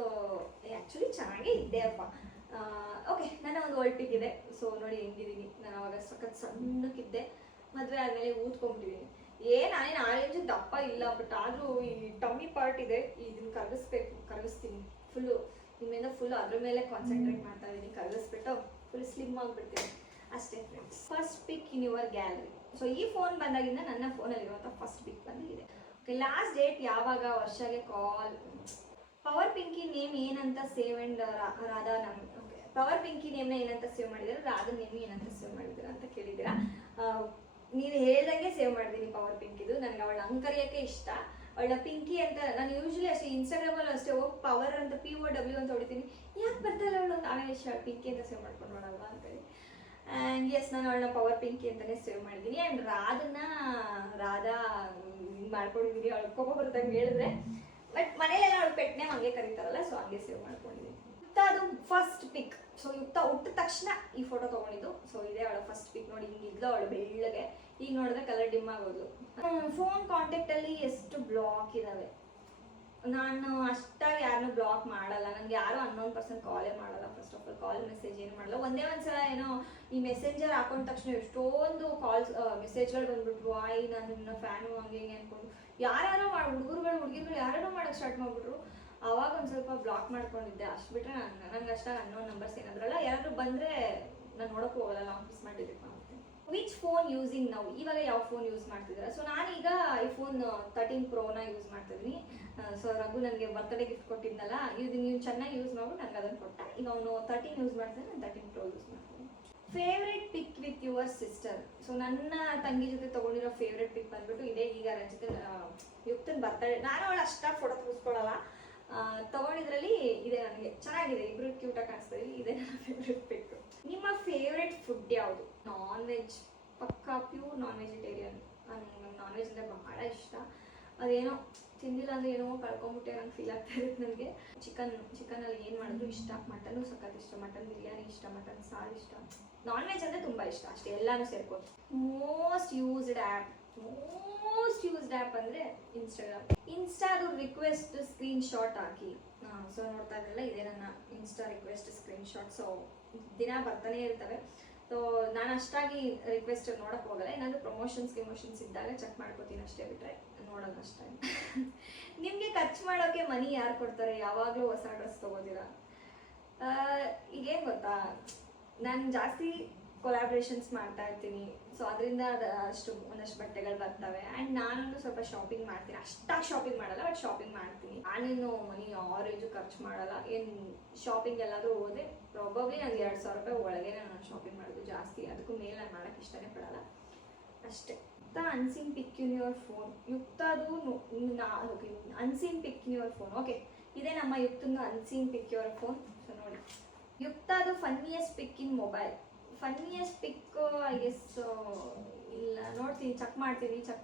ಆ್ಯಕ್ಚುಲಿ ಚೆನ್ನಾಗೇ ಇದ್ದೆ ಅಪ್ಪ. ಓಕೆ, ನನ್ನ ಒಂದು ಓಲ್ಡ್ ಪಿಕ್ ಇದೆ. ಸೊ ನೋಡಿ ಹೆಂಗಿದ್ದೀನಿ ನಾನು. ಅವಾಗ ಸಖತ್ ಸಣ್ಣಕ್ಕಿದ್ದೆ, ಮದುವೆ ಆದಮೇಲೆ ಊದ್ಕೊಂಡ್ಬಿಟ್ಟಿದ್ದೀನಿ. ನಾನೇನು 6 ಇಂಚು ದಪ್ಪ ಇಲ್ಲ, ಬಟ್ ಆದರೂ ಈ ಟಮ್ಮಿ ಪಾರ್ಟ್ ಇದೆ, ಇದನ್ನು ಕರಗಿಸ್ತೀನಿ ಫುಲ್ಲು. ನಿಮ್ಮಿಂದ ಫುಲ್ಲು ಅದ್ರ ಮೇಲೆ ಕಾನ್ಸಂಟ್ರೇಟ್ ಮಾಡ್ತಾ ಇದ್ದೀನಿ. ಕರಗಿಸ್ಬಿಟ್ಟು ಫುಲ್ ಸ್ಲಿಮ್ ಆಗಿಬಿಡ್ತೀನಿ ಅಷ್ಟೇ friends. First pick in your gallery. So ಈ ಫೋನ್ ಬಂದಾಗಿಂದ ನನ್ನ ಫೋನಲ್ಲಿರುವಂಥ ಫಸ್ಟ್ ಪಿಕ್ ಬಂದಿದೆ. ಓಕೆ, ಲಾಸ್ಟ್ ಡೇಟ್ ಯಾವಾಗ, ವರ್ಷಗೆ ಕಾಲ್. ಪವರ್ ಪಿಂಕಿ ನೇಮ್ ಏನಂತ ಸೇವ್ ಆ್ಯಂಡ್ ರಾಧಾ ನಮ್ಮ. ಓಕೆ, ಪವರ್ ಪಿಂಕಿ ನೇಮ್ನ ಏನಂತ ಸೇವ್ ಮಾಡಿದ್ದೀರಾ, ರಾಧಾ ನೇಮ್ ಏನಂತ ಸೇವ್ ಮಾಡಿದ್ದೀರಾ ಅಂತ ಕೇಳಿದ್ದೀರಾ. ನೀನು ಹೇಳ್ದಂಗೆ ಸೇವ್ ಮಾಡಿದ್ದೀನಿ ಪವರ್ ಪಿಂಕಿದು. ನನಗೆ ಅವಳ ಅಂಕರಿಯೋಕ್ಕೆ ಇಷ್ಟ. ಅವಳ ಪಿಂಕಿ ಅಂತ ನಾನು ಯೂಶ್ವಲಿ ಅಷ್ಟೇ ಇನ್ಸ್ಟಾಗ್ರಾಮಲ್ಲೂ ಅಷ್ಟೇ ಹೋಗಿ ಪವರ್ ಅಂತ POW ಅಂತ ಹೊಡಿತೀನಿ. ಯಾಕೆ ಬರ್ತಾಯಿಲ್ಲ ಅವಳು, ನಾನೇ ಪಿಂಕಿ ಅಂತ ಸೇವ್ ಮಾಡ್ಕೊಂಡು ನೋಡಲ್ವಾ ಅಂತೇಳಿ. ಆ್ಯಂಡ್ ಎಸ್, ನಾನು ಅವಳನ್ನ ಪವರ್ ಪಿಂಕಿ ಅಂತಲೇ ಸೇವ್ ಮಾಡಿದ್ದೀನಿ. ಆ್ಯಂಡ್ ರಾಧಾ ಮಾಡ್ಕೊಂಡಿದ್ದೀನಿ. ಅವಳು ಕೋಪ ಬರುತ್ತಂಗೆ ಹೇಳಿದ್ರೆ, ಬಟ್ ಮನೇಲೆಲ್ಲ ಅವಳು ಪೆಟ್ನೆ ಹಂಗೆ ಕರೀತಾರಲ್ಲ, ಸೊ ಹಂಗೆ ಸೇವ್ ಮಾಡ್ಕೊಂಡಿದ್ದೀನಿ. ಅದು ಫಸ್ಟ್ ಪಿಕ್. ಸೊ ಯುಕ್ತ ಹುಟ್ಟಿದ ತಕ್ಷಣ ಈ ಫೋಟೋ ತೊಗೊಂಡಿದ್ದು. ಸೊ ಇದೇ ಅವಳ ಫಸ್ಟ್ ಪಿಕ್. ನೋಡಿ ಹಿಂಗಿದ್ಲು ಅವಳು ಬೆಳ್ಳಗೆ, ಈಗ ನೋಡಿದ್ರೆ ಕಲರ್ ಡಿಮ್ ಆಗೋದು. ಫೋನ್ ಕಾಂಟ್ಯಾಕ್ಟಲ್ಲಿ ಎಷ್ಟು ಬ್ಲಾಕ್ ಇದ್ದಾವೆ. ನಾನು ಅಷ್ಟಾಗಿ ಯಾರನ್ನೂ ಬ್ಲಾಕ್ ಮಾಡಲ್ಲ. ನನಗೆ ಯಾರು ಅನ್ನೋನ್ ಪರ್ಸನ್ ಕಾಲೇ ಮಾಡಲ್ಲ. First of all call message ಏನು ಮಾಡಲ್ಲ. ಒಂದೇ ಒಂದ್ಸಲ ಏನೋ ಈ ಮೆಸೆಂಜರ್ ಹಾಕೊಂಡ ತಕ್ಷಣ ಎಷ್ಟೊಂದು ಕಾಲ್ಸ್ ಮೆಸೇಜ್ಗಳು ಬಂದ್ಬಿಟ್ರು. ನಾನು ನಿನ್ನ ಫ್ಯಾನು ಹಂಗೆ ಹಿಂಗೆ ಅಂದ್ಕೊಂಡು ಯಾರ್ಯಾರೋ ಹುಡುಗಿರುಗಳು ಯಾರ್ಯಾರೋ ಮಾಡೋಕ್ಕೆ ಸ್ಟಾರ್ಟ್ ಮಾಡಿಬಿಟ್ರು. ಅವಾಗ ಒಂದು ಸ್ವಲ್ಪ ಬ್ಲಾಕ್ ಮಾಡ್ಕೊಂಡಿದ್ದೆ. ಅಷ್ಟು ಬಿಟ್ಟರೆ ನನಗೆ ಅಷ್ಟಾಗಿ ಅನ್ನೋ ನಂಬರ್ಸ್ ಏನಾದ್ರಲ್ಲ. ಯಾರಾದರೂ ಬಂದರೆ ನಾನು ನೋಡೋಕೆ ಹೋಗಲ್ಲ, ಲಾಂಗ್ ಮಿಸ್ ಮಾಡಿ ಡಿಲೀಟ್ ಮಾಡ್ತೀನಿ. ವಿಚ್ ಫೋನ್ ಯೂಸಿಂಗ್ ನಾವು, ಇವಾಗ ಯಾವ ಫೋನ್ ಯೂಸ್ ಮಾಡ್ತಿದ್ದೀರಾ? ಸೊ ನಾನೀಗ ಐಫೋನ್ 13 ಪ್ರೋನ ಯೂಸ್ ಮಾಡ್ತಿದ್ದೀನಿ. ಸೊ ರಘು ನನಗೆ ಬರ್ತ್ಡೇ ಗಿಫ್ಟ್ ಕೊಟ್ಟಿದ್ನಲ್ಲ, ಇದು ನೀವು ಚೆನ್ನಾಗಿ ಯೂಸ್ ಮಾಡ್ಬಿಟ್ಟು ನನಗೆ ಅದನ್ನು ಕೊಟ್ಟ. ಈಗ ಅವನು 13 ಯೂಸ್ ಮಾಡ್ತಾನೆ, ನಾನು 13 ಪ್ರೋ ಯೂಸ್ ಮಾಡ್ತೀನಿ. Favourite pic with your sister. So ನನ್ನ ತಂಗಿ ಜೊತೆ ತೊಗೊಂಡಿರೋ ಫೇವ್ರೆಟ್ ಪಿಕ್ ಬಂದ್ಬಿಟ್ಟು ಇದೇ. ಈಗ ರಂಜಿತ್ ಯುಕ್ತನ ಬರ್ತ್ಡೇ, ನಾನು ಅವಳು ಅಷ್ಟಾಗಿ ಫೋಟೋ ತೆಗೆಸ್ಕೊಳ್ಳಲ್ಲ, ತಗೊಂಡಿದ್ರಲ್ಲಿ ಇದೆ. ನನಗೆ ಚೆನ್ನಾಗಿದೆ, ಇಬ್ರು ಕ್ಯೂಟಾಗಿ ಕಾಣಿಸ್ತೀವಿ. ಇದೇ ನನ್ನ ಫೇವ್ರೆಟ್ ಪಿಕ್. ನಿಮ್ಮ ಫೇವ್ರೆಟ್ ಫುಡ್ ಯಾವುದು? ನಾನ್ ವೆಜ್, ಪಕ್ಕಾ ಪ್ಯೂರ್ ನಾನ್ ವೆಜಿಟೇರಿಯನ್. ನನಗೆ ನಾನ್ ವೆಜ್ ಅಂದರೆ ಬಹಳ ಇಷ್ಟ. ಅದೇನೋ ತಿಂದಿಲ್ಲ ಅಂದರೆ ಏನೋ ಕಳ್ಕೊಂಬಿಟ್ಟೆ ನಂಗೆ ಫೀಲ್ ಆಗ್ತಾ ಇರುತ್ತೆ ನನಗೆ. ಚಿಕನಲ್ಲಿ ಏನು ಮಾಡಿದ್ರು ಇಷ್ಟ. ಮಟನ್ನು ಸಖತ್ ಇಷ್ಟ. ಮಟನ್ ಬಿರಿಯಾನಿ ಇಷ್ಟ, ಮಟನ್ ಸಾರು ಇಷ್ಟ. ನಾನ್ ವೆಜ್ ಅಂದರೆ ತುಂಬ ಇಷ್ಟ ಅಷ್ಟೇ, ಎಲ್ಲನೂ ಸೇರ್ಬೋದು. ಮೋಸ್ಟ್ ಯೂಸ್ಡ್ ಆ್ಯಪ್ ಅಂದರೆ ಇನ್ಸ್ಟಾಗ್ರಾಮ್. ಇನ್ಸ್ಟಾದು ರಿಕ್ವೆಸ್ಟ್ ಸ್ಕ್ರೀನ್ ಶಾಟ್ ಹಾಕಿ. ಸೊ ನೋಡ್ತಾ ಇದ್ರಲ್ಲ, ಇದೇ ನನ್ನ insta request screen shot. So ದಿನ ಬರ್ತಾನೆ ಇರ್ತವೆ. ಸೊ ನಾನು ಅಷ್ಟಾಗಿ ರಿಕ್ವೆಸ್ಟ್ ನೋಡೋಕೆ ಹೋಗಲ್ಲ. ಏನಾದರೂ ಪ್ರಮೋಷನ್ಸ್ ಇದ್ದಾಗ ಚೆಕ್ ಮಾಡ್ಕೋತೀನಿ ಅಷ್ಟೇ, ಬಿಟ್ಟರೆ ನೋಡೋದು ಅಷ್ಟೇ. ನಿಮಗೆ ಖರ್ಚು ಮಾಡೋಕ್ಕೆ ಮನಿ ಯಾರು ಕೊಡ್ತಾರೆ? ಯಾವಾಗಲೂ ಹೊಸ ಡ್ರೆಸ್ ತೊಗೋತೀರಾ? ಈಗೇನು ಗೊತ್ತಾ, ನಾನು ಜಾಸ್ತಿ ಕೊಲಾಬ್ರೇಷನ್ಸ್ ಮಾಡ್ತಾ ಇರ್ತೀನಿ. ಸೊ ಅದರಿಂದ ಒಂದಷ್ಟು ಬಟ್ಟೆಗಳು ಬರ್ತವೆ. ಆ್ಯಂಡ್ ನಾನು ಸ್ವಲ್ಪ ಶಾಪಿಂಗ್ ಮಾಡ್ತೀನಿ. ಅಷ್ಟಾಗಿ ಶಾಪಿಂಗ್ ಮಾಡಲ್ಲ, ಬಟ್ ಶಾಪಿಂಗ್ ಮಾಡ್ತೀನಿ. ನಾನೇನು ಮನಿ ಆವರೇಜು ಖರ್ಚು ಮಾಡಲ್ಲ. ಏನು ಶಾಪಿಂಗ್ ಎಲ್ಲಾದರೂ ಹೋದರೆ ಪ್ರಾಬಬ್ಲಿ ನನಗೆ ₹2,000 ಒಳಗೆ ನಾನು ಶಾಪಿಂಗ್ ಮಾಡೋದು ಜಾಸ್ತಿ. ಅದಕ್ಕೂ ಮೇಲೆ ನಾನು ಮಾಡೋಕ್ಕೆ ಇಷ್ಟನೇ ಪಡಲ್ಲ ಅಷ್ಟೇ. Unseen pic in your phone. ಯುಕ್ತದು unseen pic in your phone. Okay, ಇದೇ ನಮ್ಮ ಯುಕ್ತಂದು unseen pic your phone. So ನೋಡಿ, ಯುಕ್ತದು funniest pic in mobile. Funniest pic I guess ಇಲ್ಲ, ನೋಡ್ತೀನಿ, ಚೆಕ್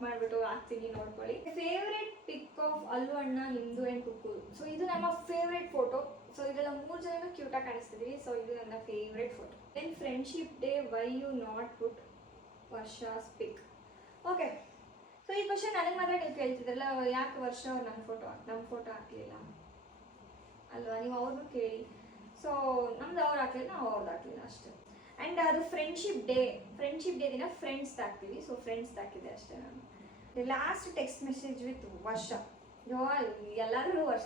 ಮಾಡಿಬಿಟ್ಟು ಹಾಕ್ತೀನಿ, ನೋಡ್ಕೊಳ್ಳಿ. ಫೇವ್ರೆಟ್ ಪಿಕ್ ಆಫ್ ಅಲ್ಲು ಅಣ್ಣ, ನಿಮ್ಮದು ಆ್ಯಂಡ್ ಕುಕ್ಕು. ಸೊ ಇದು ನಮ್ಮ ಫೇವ್ರೆಟ್ ಫೋಟೋ. ಸೊ ಇದೆಲ್ಲ 3 ಜನನೂ ಕ್ಯೂಟಾಗಿ ಕಾಣಿಸ್ತಿದ್ದೀವಿ. ಸೊ ಇದು ನನ್ನ favourite photo. Then friendship day, why you not put Varsha's pic. Okay, so ಈ ಕ್ವಶನ್ ನನಗೆ ಮಾತ್ರ ನೀವು ಕೇಳ್ತಿದ್ರಲ್ಲ, ಯಾಕೆ ವರ್ಷ ಅವ್ರು ನಮ್ಮ ಫೋಟೋ ಹಾಕಲಿಲ್ಲ ಅಲ್ವಾ? ನೀವು ಅವ್ರನ್ನೂ ಕೇಳಿ. ಸೊ ನಮ್ದು ಅವ್ರು ಹಾಕಲಿಲ್ಲ, ನಾವು ಅವ್ರದ್ದು ಹಾಕಲಿಲ್ಲ ಅಷ್ಟೇ. ಆ್ಯಂಡ್ ಅದು ಫ್ರೆಂಡ್ಶಿಪ್ ಡೇ ದಿನ ಫ್ರೆಂಡ್ಸ್ ಹಾಕ್ತೀವಿ. ಸೊ ಫ್ರೆಂಡ್ಸ್ ಹಾಕಿದೆ ಅಷ್ಟೇ ನಾನು. ಲಾಸ್ಟ್ ಟೆಕ್ಸ್ಟ್ ಮೆಸೇಜ್ ವಿತ್ ವರ್ಷ. ಎಲ್ಲಾದ್ರೂ ವರ್ಷ.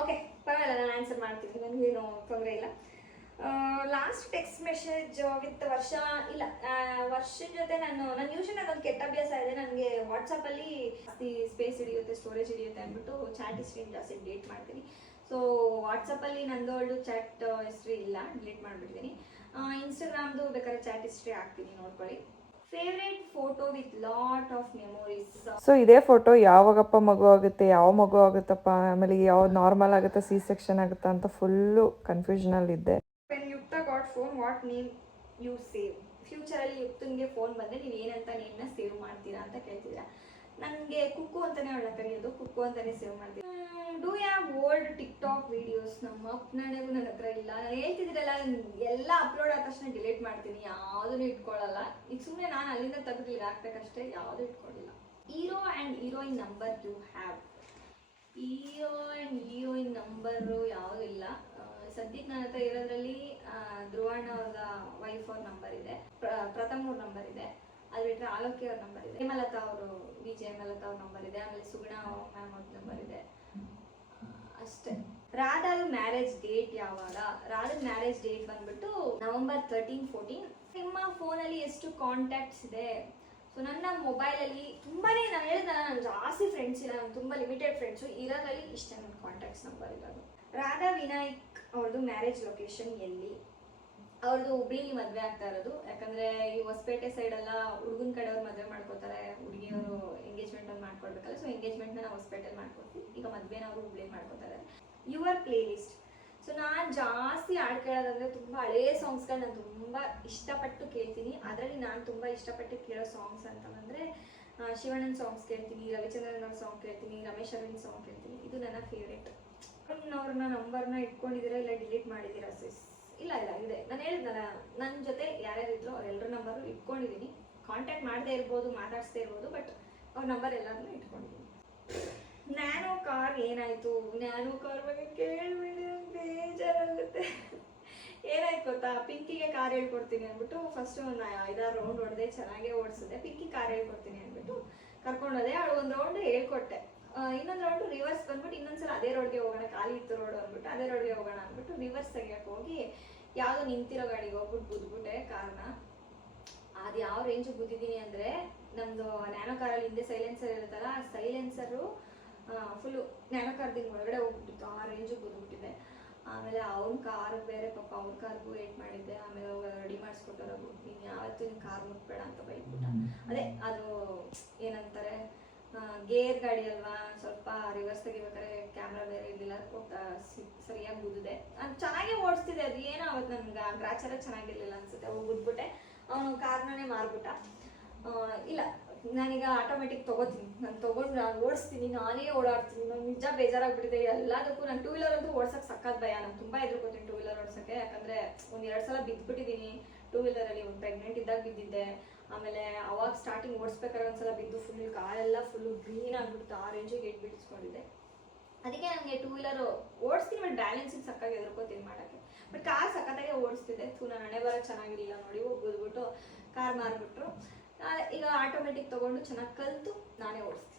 ಓಕೆ, ಪರವಾಗಿಲ್ಲ, ನಾನು ಆನ್ಸರ್ ಮಾಡ್ತೀನಿ, ನನಗೇನು ತೊಂದರೆ ಇಲ್ಲ. ಲಾಸ್ಟ್ ಟೆಕ್ಸ್ಟ್ ಮೆಸೇಜ್ ವಿತ್ ವರ್ಷ ಇಲ್ಲ. ವರ್ಷದ ಜೊತೆ ನಾನು ಯೂಶ್ವಲಿ ನನಗೊಂದು ಕೆಟ್ಟ ಅಭ್ಯಾಸ ಇದೆ. ನನಗೆ ವಾಟ್ಸಪ್ಪಲ್ಲಿ ಜಾಸ್ತಿ ಸ್ಪೇಸ್ ಹಿಡಿಯುತ್ತೆ, ಸ್ಟೋರೇಜ್ ಹಿಡಿಯುತ್ತೆ ಅಂದ್ಬಿಟ್ಟು ಚಾಟ್ ಹಿಸ್ಟ್ರಿನ ಜಾಸ್ತಿ ಡಿಲೀಟ್ ಮಾಡ್ತೀನಿ. ಸೊ ವಾಟ್ಸಪ್ಪಲ್ಲಿ ನಂದೊಳ್ಳು ಚಾಟ್ ಹಿಸ್ಟ್ರಿ ಇಲ್ಲ, ಡಿಲೀಟ್ ಮಾಡಿಬಿಡ್ತೀನಿ. ಇನ್ಸ್ಟಾಗ್ರಾಮ್ದು ಬೇಕಾದ್ರೆ ಚಾಟ್ ಹಿಸ್ಟ್ರಿ ಹಾಕ್ತೀನಿ, ನೋಡ್ಕೊಳ್ಳಿ. Favourite photo with lot of memories. So ಇದೇ ಫೋಟೋ ಯಾವಾಗಪ್ಪ ಮಗು ಆಗುತ್ತೆ, ಯಾವ ಮಗು ಆಗುತ್ತಪ್ಪ, ಆಮೇಲೆ ಯಾವ್ದು ನಾರ್ಮಲ್ ಆಗುತ್ತೆ, ಸಿ ಸೆಕ್ಷನ್ ಆಗುತ್ತಾ ಅಂತ ಫುಲ್ಲು ಕನ್ಫ್ಯೂಷನಲ್ಲಿದ್ದೆ. When Yukta got phone, what name you save? ಫ್ಯೂಚರಲ್ಲಿ ಯುಕ್ತಂಗೆ ಫೋನ್ ಬಂದರೆ ನೀವು ಏನಂತ ನೇಮ್ನ ಸೇವ್ ಮಾಡ್ತೀರಾ ಅಂತ ಕೇಳ್ತಿದ್ದೀರಾ. ನನಗೆ ಕುಕ್ಕು ಅಂತಲೇ ಅವಳ ಕರೆಯೋದು, ಕುಕ್ಕು ಅಂತಲೇ ಸೇವ್ ಮಾಡ್ತೀನಿ. Do have old TikTok videos? ನಮ್ಮ ಅಪ್ಪನಾಣೆಗೂ ನನ್ನ ಹತ್ರ ಇಲ್ಲ. ನಾನು ಹೇಳ್ತಿದ್ದೀರಲ್ಲ, ಎಲ್ಲ ಅಪ್ಲೋಡ್ ಆದ ತಕ್ಷಣ ಡಿಲೀಟ್ ಮಾಡ್ತೀನಿ, ಯಾವುದೂ ಇಟ್ಕೊಳ್ಳಲ್ಲ. ಈಗ ಸುಮ್ಮನೆ ನಾನು ಅಲ್ಲಿಂದ ತೆಗೆದು ಇಲ್ಲಿ ಹಾಕ್ಬೇಕಷ್ಟೇ, ಯಾವುದೂ ಇಟ್ಕೊಳ್ಳಿಲ್ಲ. Hero and heroine number you have? Hero and heroine number ಯಾವುದೂ ಇಲ್ಲ. ಸದ್ಯಕ್ಕೆ ನನ್ನ ಹತ್ರ ಇರೋದ್ರಲ್ಲಿ ಧ್ರುವಣ್ಣ ಅವ್ರ ವೈಫ್ ಅವ್ರ ನಂಬರ್ ಇದೆ, ಪ್ರಥಮ್ ಅವ್ರ ನಂಬರ್ ಇದೆ, ಅದು ಬಿಟ್ಟರೆ ಆಲೋಕಿ ಅವ್ರ ನಂಬರ್ ಇದೆ, ಹೇಮಲತಾ ಅವರು ವಿಜಯ ಹೇಮಲತಾ ಅವ್ರ ನಂಬರ್ ಇದೆ, ಆಮೇಲೆ ಸುಗುಣ ಮ್ಯಾಮ್ ಅವ್ರ ನಂಬರ್ ಇದೆ, ಅಷ್ಟೇ. ರಾಧಾದು ಮ್ಯಾರೇಜ್ ಡೇಟ್ ಯಾವಾಗ? ರಾಧಾದ ಮ್ಯಾರೇಜ್ ಡೇಟ್ ಬಂದ್ಬಿಟ್ಟು November 13, 14. ನಿಮ್ಮ ಫೋನಲ್ಲಿ ಎಷ್ಟು ಕಾಂಟ್ಯಾಕ್ಟ್ಸ್ ಇದೆ? ಸೊ ನನ್ನ ಮೊಬೈಲಲ್ಲಿ ತುಂಬಾನೇ, ನಾನು ಹೇಳಿದ್ನಲ್ಲ, ನಾನು ಜಾಸ್ತಿ ಫ್ರೆಂಡ್ಸ್ ಇಲ್ಲ, ನಾನು ತುಂಬ ಲಿಮಿಟೆಡ್ ಫ್ರೆಂಡ್ಸು ಇರೋದ್ರಲ್ಲಿ ಇಷ್ಟೇ ನನ್ನ ಕಾಂಟ್ಯಾಕ್ಟ್ಸ್ ನಂಬರ್ ಇರೋದು. ರಾಧಾ ವಿನಾಯಕ್ ಅವ್ರದ್ದು ಮ್ಯಾರೇಜ್ ಲೊಕೇಶನ್ ಎಲ್ಲಿ? ಅವ್ರದ್ದು ಹುಬ್ಳಿಲಿ ಮದುವೆ ಆಗ್ತಾ ಇರೋದು. ಯಾಕಂದರೆ ಈ ಹೊಸಪೇಟೆ ಸೈಡೆಲ್ಲ ಹುಡುಗನ ಕಡೆಯವ್ರು ಮದುವೆ ಮಾಡ್ಕೋತಾರೆ, ಹುಡುಗಿಯವರು ಎಂಗೇಜ್ಮೆಂಟ್ ಒಂದು ಮಾಡ್ಕೊಡ್ಬೇಕಲ್ಲ, ಸೊ ಎಂಗೇಜ್ಮೆಂಟ್ನ ನಾವು ಹೊಸಪೇಟೆಲಿ ಮಾಡ್ಕೊಡ್ತೀವಿ. ಈಗ ಮದುವೆನ ಅವರು ಹುಬ್ಳಿಲಿ ಮಾಡ್ಕೋತಾರೆ. Your play list? ಸೊ ನಾನು ಜಾಸ್ತಿ ಹಾಡು ಕೇಳೋದಂದರೆ ತುಂಬ ಹಳೇ ಸಾಂಗ್ಸ್ಗಳು ನಾನು ತುಂಬ ಇಷ್ಟಪಟ್ಟು ಕೇಳ್ತೀನಿ. ಅದರಲ್ಲಿ ನಾನು ತುಂಬ ಇಷ್ಟಪಟ್ಟು ಕೇಳೋ ಸಾಂಗ್ಸ್ ಅಂತ ಬಂದರೆ ಶಿವಣ್ಣನ ಸಾಂಗ್ಸ್ ಕೇಳ್ತೀನಿ, ರವಿಚಂದ್ರನ್ ಅವ್ರ ಸಾಂಗ್ ಕೇಳ್ತೀನಿ, ರಮೇಶ್ ಅರವಿಂದ್ ಸಾಂಗ್ ಕೇಳ್ತೀನಿ. ಇದು ನನ್ನ ಫೇವ್ರೇಟ್. ಅವ್ರನ್ನ ನಂಬರ್ನ ಇಟ್ಕೊಂಡಿದ್ದೀರಾ ಇಲ್ಲ ಡಿಲೀಟ್ ಮಾಡಿದ್ದೀರಾ ಸಿಸ್? ಇಲ್ಲ ಇಲ್ಲ, ಇದೆ. ನಾನು ಹೇಳಿದ್ನಲ್ಲ, ನನ್ನ ಜೊತೆ ಯಾರ್ಯಾರು ಇದ್ರು ಅವರೆಲ್ಲರ ನಂಬರು ಇಟ್ಕೊಂಡಿದ್ದೀನಿ. ಕಾಂಟ್ಯಾಕ್ಟ್ ಮಾಡದೇ ಇರ್ಬೋದು, ಮಾತಾಡಿಸ್ದೇ ಇರ್ಬೋದು, ಬಟ್ ಅವ್ರ ನಂಬರ್ ಎಲ್ಲರನ್ನೂ ಇಟ್ಕೊಂಡಿದ್ದೀನಿ. ನ್ಯಾನೋ ಕಾರ್ ಏನಾಯಿತು? ನ್ಯಾನೋ ಕಾರ್ ಬಗ್ಗೆ ಕೇಳಬೇಡಿ, ಬೇಜಾರಾಗುತ್ತೆ. ಏನಾಯ್ತು ಗೊತ್ತಾ, ಪಿಂಕಿಗೆ ಕಾರ್ ಹೇಳ್ಕೊಡ್ತೀನಿ ಅಂದ್ಬಿಟ್ಟು ಫಸ್ಟ್ ಒಂದು 5-6 ರೌಂಡ್ ಹೊಡೆದೆ, ಚೆನ್ನಾಗೇ ಓಡಿಸಿದೆ. ಪಿಂಕಿ ಕಾರ್ ಹೇಳ್ಕೊಡ್ತೀನಿ ಅಂದ್ಬಿಟ್ಟು ಕರ್ಕೊಂಡೋದೆ. ಅವಳು ಒಂದು ರೌಂಡ್ ಹೇಳ್ಕೊಟ್ಟೆ, ಇನ್ನೊಂದು ರೌಂಡು ರಿವರ್ಸ್ ಬಂದ್ಬಿಟ್ಟು ಇನ್ನೊಂದ್ಸಲ ಅದೇ ರೋಡ್ಗೆ ಹೋಗೋಣ, ಖಾಲಿ ಇತ್ತು ರೋಡ್ ಅಂದ್ಬಿಟ್ಟು ಅದೇ ರೋಡ್ಗೆ ಹೋಗೋಣ ಅಂದ್ಬಿಟ್ಟು ರಿವರ್ಸ್ ತೆಗಿಯಕ್ಕೆ ಹೋಗಿ ಯಾವುದೋ ನಿಂತಿರೋ ಗಾಡಿಗೆ ಹೋಗ್ಬಿಟ್ಟು ಗುದ್ಬಿಟ್ಟೆ ಕಾರ್ನ. ಅದು ಯಾವ ರೇಂಜಿಗೆ ಗುದ್ದಿದ್ದೀನಿ ಅಂದರೆ, ನಮ್ಮದು ನ್ಯಾನೋ ಕಾರಲ್ಲಿ ಹಿಂದೆ ಸೈಲೆನ್ಸರ್ ಇರುತ್ತಲ್ಲ, ಆ ಸೈಲೆನ್ಸರು ಫುಲ್ಲು ನ್ಯಾನೋ ಕಾರ್ದಿಂದ ಒಳಗಡೆ ಹೋಗ್ಬಿಟ್ಟಿತ್ತು, ಆ ರೇಂಜಿಗೆ ಗುದ್ಬಿಟ್ಟಿದೆ. ಆಮೇಲೆ ಅವ್ನ ಕಾರ್ ಬೇರೆ, ಪಾಪ ಅವ್ನ ಕಾರ್ಗೂ ವೇಟ್ ಮಾಡಿದ್ದೆ. ಆಮೇಲೆ ರೆಡಿ ಮಾಡಿಸ್ಕೊಟ್ಟವ್ರು, ನೀನು ಯಾವತ್ತೂ ನಿನ್ನ ಕಾರ್ ಮುಟ್ಬೇಡ ಅಂತ ಬೈದ್ಬಿಟ್ಟ. ಅದೇ ಅದು ಏನಂತಾರೆ, ಗೇರ್ ಗಾಡಿ ಅಲ್ವಾ, ಸ್ವಲ್ಪ ರಿವರ್ಸ್ ತೆಗಿಬೇಕಾದ್ರೆ ಕ್ಯಾಮ್ರಾ ಬೇರೆ ಇರಲಿಲ್ಲ, ಸರಿಯಾಗಿ ಗುದ್ದಿದೆ. ಅದು ಚೆನ್ನಾಗೇ ಓಡಿಸ್ತಿದೆ, ಅದು ಏನೋ ಅವತ್ತು ನನ್ಗೆ ಗ್ರಾಚಾರ ಚೆನ್ನಾಗಿರ್ಲಿಲ್ಲ ಅನ್ಸುತ್ತೆ, ಅವಾಗ ಗುದ್ಬಿಟ್ಟೆ. ಅವನು ಕಾರ್ನೇ ಮಾರ್ಬಿಟ್ಟ. ಇಲ್ಲ, ನಾನೀಗ ಆಟೋಮೆಟಿಕ್ ತೊಗೋತೀನಿ, ನಾನು ತೊಗೊಂಡು ನಾನು ಓಡಿಸ್ತೀನಿ, ನಾನೇ ಓಡಾಡ್ತೀನಿ. ನಂಗೆ ನಿಜ ಬೇಜಾರಾಗ್ಬಿಟ್ಟಿದೆ ಎಲ್ಲದಕ್ಕೂ. ನಾನು 2 ವೀಲರ್ ಅಂತೂ ಓಡ್ಸೋಕ್ಕೆ ಸಕ್ಕತ್ ಭಯ, ನಾನು ತುಂಬ ಹೆದರ್ಕೋತೀನಿ 2 ವೀಲರ್ ಓಡ್ಸೋಕ್ಕೆ. ಯಾಕಂದರೆ 1-2 ಸಲ ಬಿದ್ದುಬಿಟ್ಟಿದ್ದೀನಿ 2 ವೀಲರಲ್ಲಿ. ಒಂದು ಪ್ರೆಗ್ನೆಂಟ್ ಇದ್ದಾಗ ಬಿದ್ದಿದ್ದೆ, ಆಮೇಲೆ ಅವಾಗ ಸ್ಟಾರ್ಟಿಂಗ್ ಓಡಿಸ್ಬೇಕಾದ್ರೆ ಒಂದ್ಸಲ ಬಿದ್ದು ಫುಲ್ ಕಾಲೆಲ್ಲ ಫುಲ್ಲು ಗ್ರೀನ್ ಆಗಿಬಿಡ್ತು, ಆ ರೇಂಜಿಗೆ ಏಟ್ ಬಿಡಿಸ್ಕೊಂಡಿದ್ದೆ. ಅದಕ್ಕೆ ನನಗೆ 2 ವೀಲರ್ ಓಡಿಸ್ತೀನಿ, ಬಟ್ ಬ್ಯಾಲೆನ್ಸಿಗೆ ಸಕ್ಕಾಗಿ ಎದುರ್ಕೋತೀನಿ ಮಾಡೋಕ್ಕೆ. ಬಟ್ ಕಾರ್ ಸಖತ್ತಾಗೆ ಓಡಿಸ್ತಿದ್ದೆ. ನಾನು ಹಣೆ ಬರೋ ಚೆನ್ನಾಗಿರಲಿಲ್ಲ ನೋಡಿ, ಹೋಗ್ಬಿಟ್ಟು ಕಾರ್ ಮಾರ್ಬಿಟ್ರು. ಈಗ ಆಟೋಮೆಟಿಕ್ ತೊಗೊಂಡು ಚೆನ್ನಾಗಿ ಕಲಿತು ನಾನೇ ಓಡಿಸ್ತೀನಿ.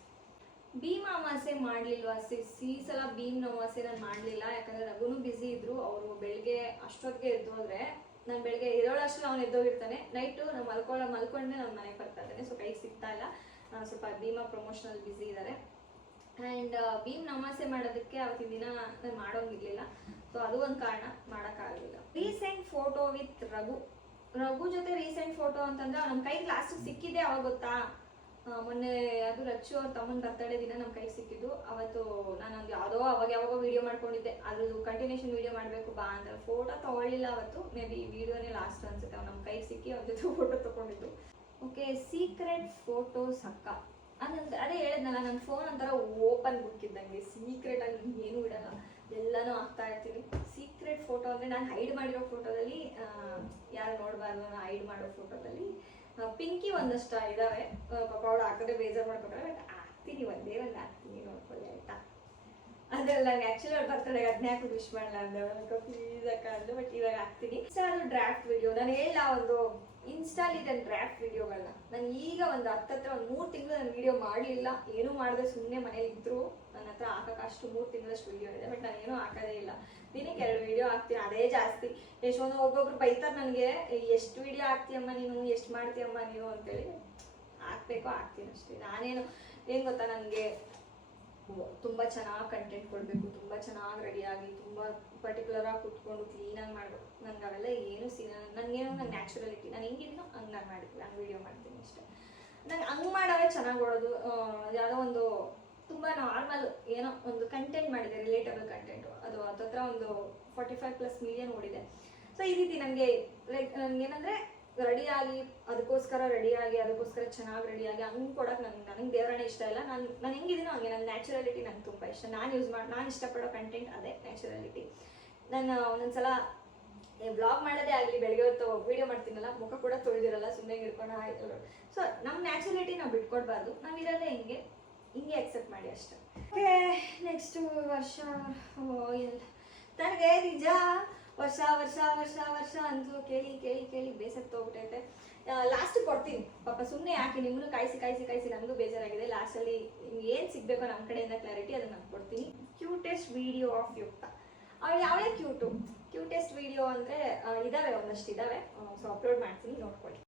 ಭೀಮ್ ಅಮಾವಾಸ್ಯೆ ಮಾಡಲಿಲ್ವಾ ಸಿಸ್? ಈ ಸಲ ಭೀಮ್ ಅಮಾವಾಸ್ಯೆ ನಾನು ಮಾಡಲಿಲ್ಲ, ಯಾಕಂದರೆ ರಘುನೂ ಬ್ಯುಸಿ ಇದ್ದರು. ಅವರು ಬೆಳಗ್ಗೆ ಅಷ್ಟೊತ್ತಿಗೆ ಎದ್ದೋದ್ರೆ, ನಾನು ಬೆಳಗ್ಗೆ ಇರೋಳಷ್ಟು ಅವ್ನು ಎದ್ದೋಗಿರ್ತಾನೆ. ನೈಟು ನಾವು ಮಲ್ಕೊಂಡೆ ನಾನು ಮನೆಗೆ ಬರ್ತಾ ಇದ್ದಾನೆ, ಸೊ ಕೈಗೆ ಸಿಗ್ತಾ ಇಲ್ಲ. ಸ್ವಲ್ಪ ಭೀಮಾ ಪ್ರಮೋಷನಲ್ ಬ್ಯುಸಿ ಇದ್ದಾರೆ. ಆ್ಯಂಡ್ ಭೀಮ್ ಅಮಾವಾಸ್ಯೆ ಮಾಡೋದಕ್ಕೆ ಅವತ್ತಿನ ದಿನ ನಾನು ಮಾಡೋಂಗಿರಲಿಲ್ಲ, ಸೊ ಅದು ಒಂದು ಕಾರಣ, ಮಾಡೋಕ್ಕಾಗಲಿಲ್ಲ. ರೀಸೆಂಟ್ ಫೋಟೋ ವಿತ್ ರಘು ಜೊತೆ ರೀಸೆಂಟ್ ಫೋಟೋ ಅಂತಂದ್ರೆ ನಮ್ಮ ಕೈಗೆ ಲಾಸ್ಟಿಗೆ ಸಿಕ್ಕಿದ್ದೆ ಅವಾಗ ಗೊತ್ತಾ, ಮೊನ್ನೆ ಅದು ರಚ್ಚು ಅವ್ರ ತಮ್ಮನ ಬರ್ತಡೇ ದಿನ ನಮ್ಮ ಕೈಗೆ ಸಿಕ್ಕಿದ್ದು. ಅವತ್ತು ನಾನೊಂದು ಯಾವುದೋ ಯಾವಾಗೋ ವೀಡಿಯೋ ಮಾಡ್ಕೊಂಡಿದ್ದೆ, ಅದ್ರದ್ದು ಕಂಟಿನ್ಯೂಷನ್ ವೀಡಿಯೋ ಮಾಡಬೇಕು ಬಾ ಅಂತ. ಫೋಟೋ ತೊಗೊಳ್ಳಿಲ್ಲ ಅವತ್ತು, ಮೇ ಬಿ ವೀಡಿಯೋನೇ ಲಾಸ್ಟ್ ಅನ್ಸುತ್ತೆ. ಅವ್ನು ನಮ್ಮ ಕೈಗೆ ಸಿಕ್ಕಿ ಅವ್ರ ಜೊತೆ ಫೋಟೋ ತೊಗೊಂಡಿದ್ದು. ಓಕೆ, ಸೀಕ್ರೆಟ್ ಫೋಟೋಸ್ ಅಕ್ಕ ಅದೇ ಹೇಳಿದ್ನಲ್ಲ, ನನ್ನ ಫೋನ್ ಒಂಥರ ಓಪನ್ ಬುಕ್ ಇದ್ದಂಗೆ, ಸೀಕ್ರೆಟಾಗಿ ಏನೂ ಇಡಲ್ಲ, ಎಲ್ಲನೂ ಹಾಕ್ತಾ ಇರ್ತೀನಿ. ಸೀಕ್ರೆಟ್ ಫೋಟೋ ಅಂದರೆ ನಾನು ಹೈಡ್ ಮಾಡಿರೋ ಫೋಟೋದಲ್ಲಿ, ಯಾರು ನೋಡಬಾರ್ದು ನಾನು ಹೈಡ್ ಮಾಡೋ ಫೋಟೋದಲ್ಲಿ ಪಿಂಕಿ ಒಂದಷ್ಟು ಇದ್ದಾವೆ. ಪಾಪ ಅವಳು ಹಾಕಿದ್ರೆ ಬೇಜಾರು ಮಾಡ್ಕೊಂಡ್ರೆ, ಬಟ್ ಹಾಕ್ತೀನಿ, ಒಂದೇ ಒಂದು ಹಾಕ್ತೀನಿ, ನೋಡ್ಕೊಳ್ಳಿ ಆಯಿತಾ. ಅದೆಲ್ಲ ನಂಗೆ ಆ್ಯಕ್ಚುಲಿ ಅವ್ರು ಬರ್ತಡೆಗೆ ಅದನ್ನೇ ಹಾಕಿ ವಿಶ್ ಮಾಡಲ್ಲ ಅಂದೆ, ಪ್ಲೀಸ್ ಅಕ್ಕ ಅಂದೆ. ಬಟ್ ಇವಾಗ ಹಾಕ್ತೀನಿ. ಅದು ಡ್ರಾಫ್ಟ್ ವಿಡಿಯೋ ನಾನು ಹೇಳ, ಒಂದು ಇನ್ಸ್ಟಾಲಿದೆ ಡ್ರಾಫ್ಟ್ ವಿಡಿಯೋಗಳನ್ನ. ನಾನು ಈಗ ಒಂದು 3 ತಿಂಗಳು ನಾನು ವೀಡಿಯೋ ಮಾಡಲಿಲ್ಲ, ಏನೂ ಮಾಡಿದೆ, ಸುಮ್ಮನೆ ಮನೇಲಿ ಇದ್ದರು. ನನ್ನ ಹತ್ರ ಹಾಕೋಕೆ ಅಷ್ಟು 3 ತಿಂಗಳಷ್ಟು ವೀಡಿಯೋ ಇದೆ, ಬಟ್ ನಾನು ಏನೂ ಹಾಕೋದೇ ಇಲ್ಲ. ದಿನಕ್ಕೆ 2 ವೀಡಿಯೋ ಹಾಕ್ತೀನಿ, ಅದೇ ಜಾಸ್ತಿ. ಎಷ್ಟೊಂದು ಒಬ್ಬೊಬ್ರು ಬೈತಾರೆ ನನಗೆ, ಎಷ್ಟು ವೀಡಿಯೋ ಹಾಕ್ತೀಯಮ್ಮ ನೀನು, ಎಷ್ಟು ಮಾಡ್ತೀಯಮ್ಮ ನೀನು ಅಂತೇಳಿ. ಹಾಕ್ಬೇಕು, ಹಾಕ್ತೀನಿ ಅಷ್ಟೇ. ನಾನೇನು ಏನು ಗೊತ್ತಾ, ನನಗೆ ತುಂಬ ಚೆನ್ನಾಗಿ ಕಂಟೆಂಟ್ ಕೊಡಬೇಕು, ತುಂಬ ಚೆನ್ನಾಗಿ ರೆಡಿಯಾಗಿ, ತುಂಬ ಪರ್ಟಿಕ್ಯುಲರಾಗಿ ಕೂತ್ಕೊಂಡು ಕ್ಲೀನಾಗಿ ಮಾಡಬೇಕು. ನಂಗೆ ಅವೆಲ್ಲ ಏನೂ ನನಗೇನೋ ನಂಗೆ ನ್ಯಾಚುರಲಿಟಿ, ನಾನು ಹೆಂಗಿದ್ದೀನೋ ಹಂಗೆ ನಾನು ಮಾಡಿದ್ದೀನಿ, ನಾನು ವೀಡಿಯೋ ಮಾಡ್ತೀನಿ ಅಷ್ಟೇ. ನಂಗೆ ಹಂಗೆ ಮಾಡೋವೇ ಚೆನ್ನಾಗಿ ಓಡೋದು. ಯಾವುದೋ ಒಂದು ತುಂಬ ನಾರ್ಮಲ್ ಏನೋ ಒಂದು ಕಂಟೆಂಟ್ ಮಾಡಿದೆ, ರಿಲೇಟಬಲ್ ಕಂಟೆಂಟು, ಅದು ಹತ್ತತ್ರ ಒಂದು 45+ ಮಿಲಿಯನ್ ಓಡಿದೆ. ಸೊ ಈ ರೀತಿ ನನಗೆ ಲೈಕ್ ನನಗೇನಂದರೆ ರೆಡಿಯಾಗಿ ಅದಕ್ಕೋಸ್ಕರ ಚೆನ್ನಾಗಿ ರೆಡಿಯಾಗಿ ಹಂಗೆ ಕೊಡೋಕೆ ನನಗೆ ದೇವರೇ ಇಷ್ಟ ಇಲ್ಲ. ನಾನು ಹೆಂಗಿದ್ದೀನೋ ಹಂಗೆ, ನನ್ನ ನ್ಯಾಚುರಲಿಟಿ ನಂಗೆ ತುಂಬ ಇಷ್ಟ. ನಾನು ಇಷ್ಟಪಡೋ ಕಂಟೆಂಟ್ ಅದೇ ನ್ಯಾಚುರಲಿಟಿ. ನಾನು ಒಂದೊಂದ್ಸಲ ವ್ಲಾಗ್ ಮಾಡೋದೇ ಆಗಲಿ, ಬೆಳಗ್ಗೆ ಹೊತ್ತು ವೀಡಿಯೋ ಮಾಡ್ತೀನಲ್ಲ, ಮುಖ ಕೂಡ ತೊಳೆದಿರಲ್ಲ, ಸುಮ್ಮನೆ ಹಿಡ್ಕೊಂಡು ಆಯ್ತು. ಸೊ ನಮ್ಮ ನ್ಯಾಚುರಲಿಟಿ ನಾವು ಬಿಟ್ಕೊಡ್ಬಾರ್ದು, ನಾವಿರೋದೇ ಹಿಂಗೆ ಅಕ್ಸೆಪ್ಟ್ ಮಾಡಿ ಅಷ್ಟೇ. ಓಕೆ, ನೆಕ್ಸ್ಟ್ ವರ್ಷ ನನಗೆ ನಿಜ ವರ್ಷ ಅಂತೂ ಕೇಳಿ ಬೇಸತ್ತೋಗ್ಬಿಟ್ಟೈತೆ. ಲಾಸ್ಟ್ ಕೊಡ್ತೀನಿ ಪಾಪ, ಸುಮ್ಮನೆ ಯಾಕೆ ನಿಮ್ಮನ್ನು ಕಾಯಿಸಿ ನಮಗೂ ಬೇಜಾರಾಗಿದೆ. ಲಾಸ್ಟಲ್ಲಿ ಏನು ಸಿಗಬೇಕೋ ನಮ್ಮ ಕಡೆಯಿಂದ ಕ್ಲಾರಿಟಿ ಅದನ್ನು ನಾನು ಕೊಡ್ತೀನಿ. ಕ್ಯೂಟೆಸ್ಟ್ ವಿಡಿಯೋ ಆಫ್ ಯುಕ್ತ. ಅವಳು ಯಾವೇ ಕ್ಯೂಟೆಸ್ಟ್ ವಿಡಿಯೋ ಅಂದರೆ ಇದ್ದಾವೆ, ಒಂದಷ್ಟು ಇದ್ದಾವೆ. ಸೊ ಅಪ್ಲೋಡ್ ಮಾಡ್ತೀನಿ, ನೋಡ್ಕೊಳ್ಳಿ.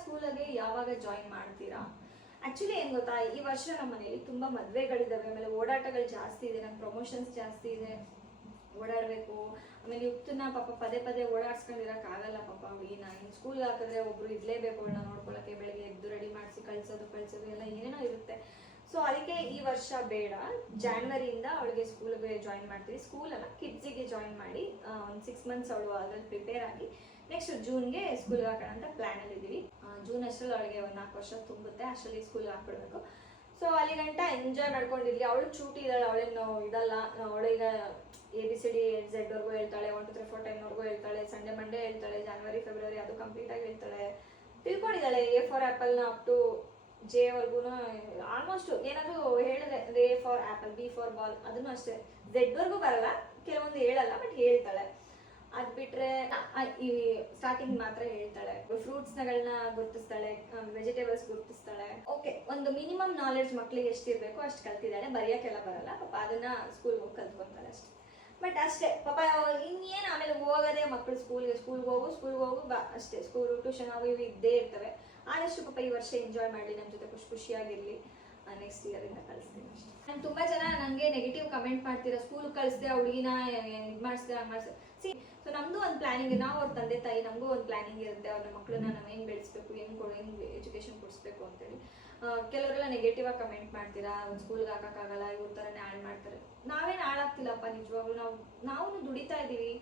ಸ್ಕೂಲಿಗೆ ಯಾವಾಗ ಜಾಯಿನ್ ಮಾಡ್ತೀರಾ? ಆ್ಯಕ್ಚುಲಿ ಏನು ಗೊತ್ತಾ, ಈ ವರ್ಷ ನಮ್ಮ ಮನೇಲಿ ತುಂಬ ಮದುವೆಗಳಿದ್ದಾವೆ, ಆಮೇಲೆ ಓಡಾಟಗಳು ಜಾಸ್ತಿ ಇದೆ, ನಂಗೆ ಪ್ರಮೋಷನ್ಸ್ ಜಾಸ್ತಿ ಇದೆ, ಓಡಾಡಬೇಕು. ಆಮೇಲೆ ಯುಕ್ತನ ಪಾಪ ಪದೇ ಓಡಾಡ್ಸ್ಕೊಂಡಿರೋಕ್ಕಾಗಲ್ಲ ಪಾಪ. ಹುಡುಗಿನ ಇನ್ನು ಸ್ಕೂಲ್ಗೆ ಹಾಕಿದ್ರೆ ಒಬ್ರು ಇರಲೇಬೇಕು ಅವಳನ್ನ ನೋಡ್ಕೊಳ್ಳೋಕ್ಕೆ. ಬೆಳಗ್ಗೆ ಎದ್ದು ರೆಡಿ ಮಾಡಿಸಿ ಕಳಿಸೋದು ಎಲ್ಲ ಏನೇನೋ ಇರುತ್ತೆ. ಸೊ ಅದಕ್ಕೆ ಈ ವರ್ಷ ಬೇಡ, ಜಾನ್ವರಿಯಿಂದ ಅವಳಿಗೆ ಸ್ಕೂಲ್ಗೆ ಜಾಯಿನ್ ಮಾಡ್ತೀವಿ. ಸ್ಕೂಲಲ್ಲ, ಕಿಡ್ಸಿಗೆ ಜಾಯಿನ್ ಮಾಡಿ ಒಂದು 6 ಮಂತ್ಸ್ ಅವಳು ಅದ್ರಲ್ಲಿ ಪ್ರಿಪೇರ್ ಆಗಿ ನೆಕ್ಸ್ಟ್ ಜೂನ್ಗೆ ಸ್ಕೂಲ್ಗೆ ಹಾಕೋಣ ಅಂತ ಪ್ಲ್ಯಾನಲ್ಲಿ ಇದ್ದೀವಿ. ಜೂನ್ ಅಷ್ಟರಲ್ಲಿ ಅವಳಿಗೆ ಒಂದು 4 ವರ್ಷ ತುಂಬುತ್ತೆ, ಅಷ್ಟರಲ್ಲಿ ಸ್ಕೂಲ್ಗೆ ಹಾಕ್ಬಿಡ್ಬೇಕು. ಸೊ ಅಲ್ಲಿ ಗಂಟ ಎಂಜಾಯ್ ಮಾಡ್ಕೊಂಡಿರ್ಲಿ. ಅವಳು ಚೂಟಿ ಇದ್ದಾಳೆ, ಅವಳೇನು ಇದಲ್ಲ. ಅವಳೀಗ ABCD Z ವರ್ಗೂ ಹೇಳ್ತಾಳೆ, 1 2 3 4 10 ಹೇಳ್ತಾಳೆ, ಸಂಡೇ ಮಂಡೇ ಹೇಳ್ತಾಳೆ, ಜಾನ್ವರಿ ಫೆಬ್ರವರಿ ಅದು ಕಂಪ್ಲೀಟಾಗಿ ಹೇಳ್ತಾಳೆ. ತಿಳ್ಕೊಂಡಿದ್ದಾಳೆ A ಫಾರ್ ಆ್ಯಪಲ್ನ ಅಪ್ ಟು J ವರ್ಗೂ ಆಲ್ಮೋಸ್ಟ್. ಏನಾದರೂ ಹೇಳಿದ್ರೆ A for apple, B for ball ಅದನ್ನು ಅಷ್ಟೇ. Z ವರ್ಗೂ ಬರಲ್ಲ, ಕೆಲವೊಂದು ಹೇಳಲ್ಲ, ಬಟ್ ಹೇಳ್ತಾಳೆ. ಅದು ಬಿಟ್ಟರೆ ಈ ಸ್ಟಾರ್ಟಿಂಗ್ ಮಾತ್ರ ಹೇಳ್ತಾಳೆ. ಫ್ರೂಟ್ಸ್ಗಳನ್ನ ಗುರುತಿಸ್ತಾಳೆ, ವೆಜಿಟೇಬಲ್ಸ್ ಗುರುತಿಸ್ತಾಳೆ. ಓಕೆ, ಒಂದು ಮಿನಿಮಮ್ ನಾಲೆಡ್ಜ್ ಮಕ್ಕಳಿಗೆ ಎಷ್ಟಿರಬೇಕು ಅಷ್ಟು ಕಲ್ತಿದ್ದಾಳೆ. ಬರೆಯೋಕ್ಕೆಲ್ಲ ಬರಲ್ಲ ಪಾಪ, ಅದನ್ನು ಸ್ಕೂಲ್ಗೆ ಹೋಗಿ ಕಲ್ತ್ಕೊಂತಾಳೆ ಅಷ್ಟೇ. ಬಟ್ ಅಷ್ಟೇ ಪಾಪ, ಇನ್ನೇನು ಆಮೇಲೆ ಹೋಗೋದೇ ಮಕ್ಕಳು ಸ್ಕೂಲ್ಗೆ ಹೋಗು ಬಾ ಅಷ್ಟೇ. ಸ್ಕೂಲು ಟ್ಯೂಷನ್ ಅವು ಇವು ಇದ್ದೇ ಇರ್ತವೆ. ಆದಷ್ಟು ಪಾಪ ಈ ವರ್ಷ ಎಂಜಾಯ್ ಮಾಡಲಿ, ನಮ್ಮ ಜೊತೆ ಖುಷಿಯಾಗಿರಲಿ. ನೆಕ್ಸ್ಟ್ ಇಯರಿಂದ ಕಳಿಸ್ತೀನಿ ಅಷ್ಟೇ. ನಾನು ತುಂಬ ಜನ ನನಗೆ ನೆಗೆಟಿವ್ ಕಮೆಂಟ್ ಮಾಡ್ತೀರಾ, ಸ್ಕೂಲ್ಗೆ ಕಳಿಸ್ದೆ ಹುಡುಗಿನ ಇದು ಮಾಡಿಸ್ದೆ ಹಂಗೆ ಮಾಡಿಸ್ದೆ. ಸೊ ನಮ್ಮದು ಒಂದು ಪ್ಲಾನಿಂಗ್, ನಾವು ಅವ್ರ ತಂದೆ ತಾಯಿ ನಮಗೂ ಒಂದು ಪ್ಲಾನಿಂಗ್ ಇರುತ್ತೆ. ಅವ್ರ ಮಕ್ಕಳನ್ನ ನಾವು ಹೆಂಗೆ ಬೆಳೆಸ್ಬೇಕು, ಹೆಂಗೆ ಎಜುಕೇಷನ್ ಕೊಡಿಸ್ಬೇಕು ಅಂತೇಳಿ. ಕೆಲವರೆಲ್ಲ ನೆಗೆಟಿವ್ ಆಗಿ ಕಮೆಂಟ್ ಮಾಡ್ತೀರಾ, ಒಂದು ಸ್ಕೂಲ್ಗೆ ಹಾಕೋಕ್ಕಾಗಲ್ಲ, ಇವ್ರ ಥರನೇ ಆ್ಯಡ್ ಮಾಡ್ತಾರೆ. ನಾವೇನು ಹಾಳಾಗ್ತಿಲ್ಲಪ್ಪ, ನಿಜವಾಗ್ಲೂ ನಾವು ದುಡಿತಾ ಇದ್ದೀವಿ,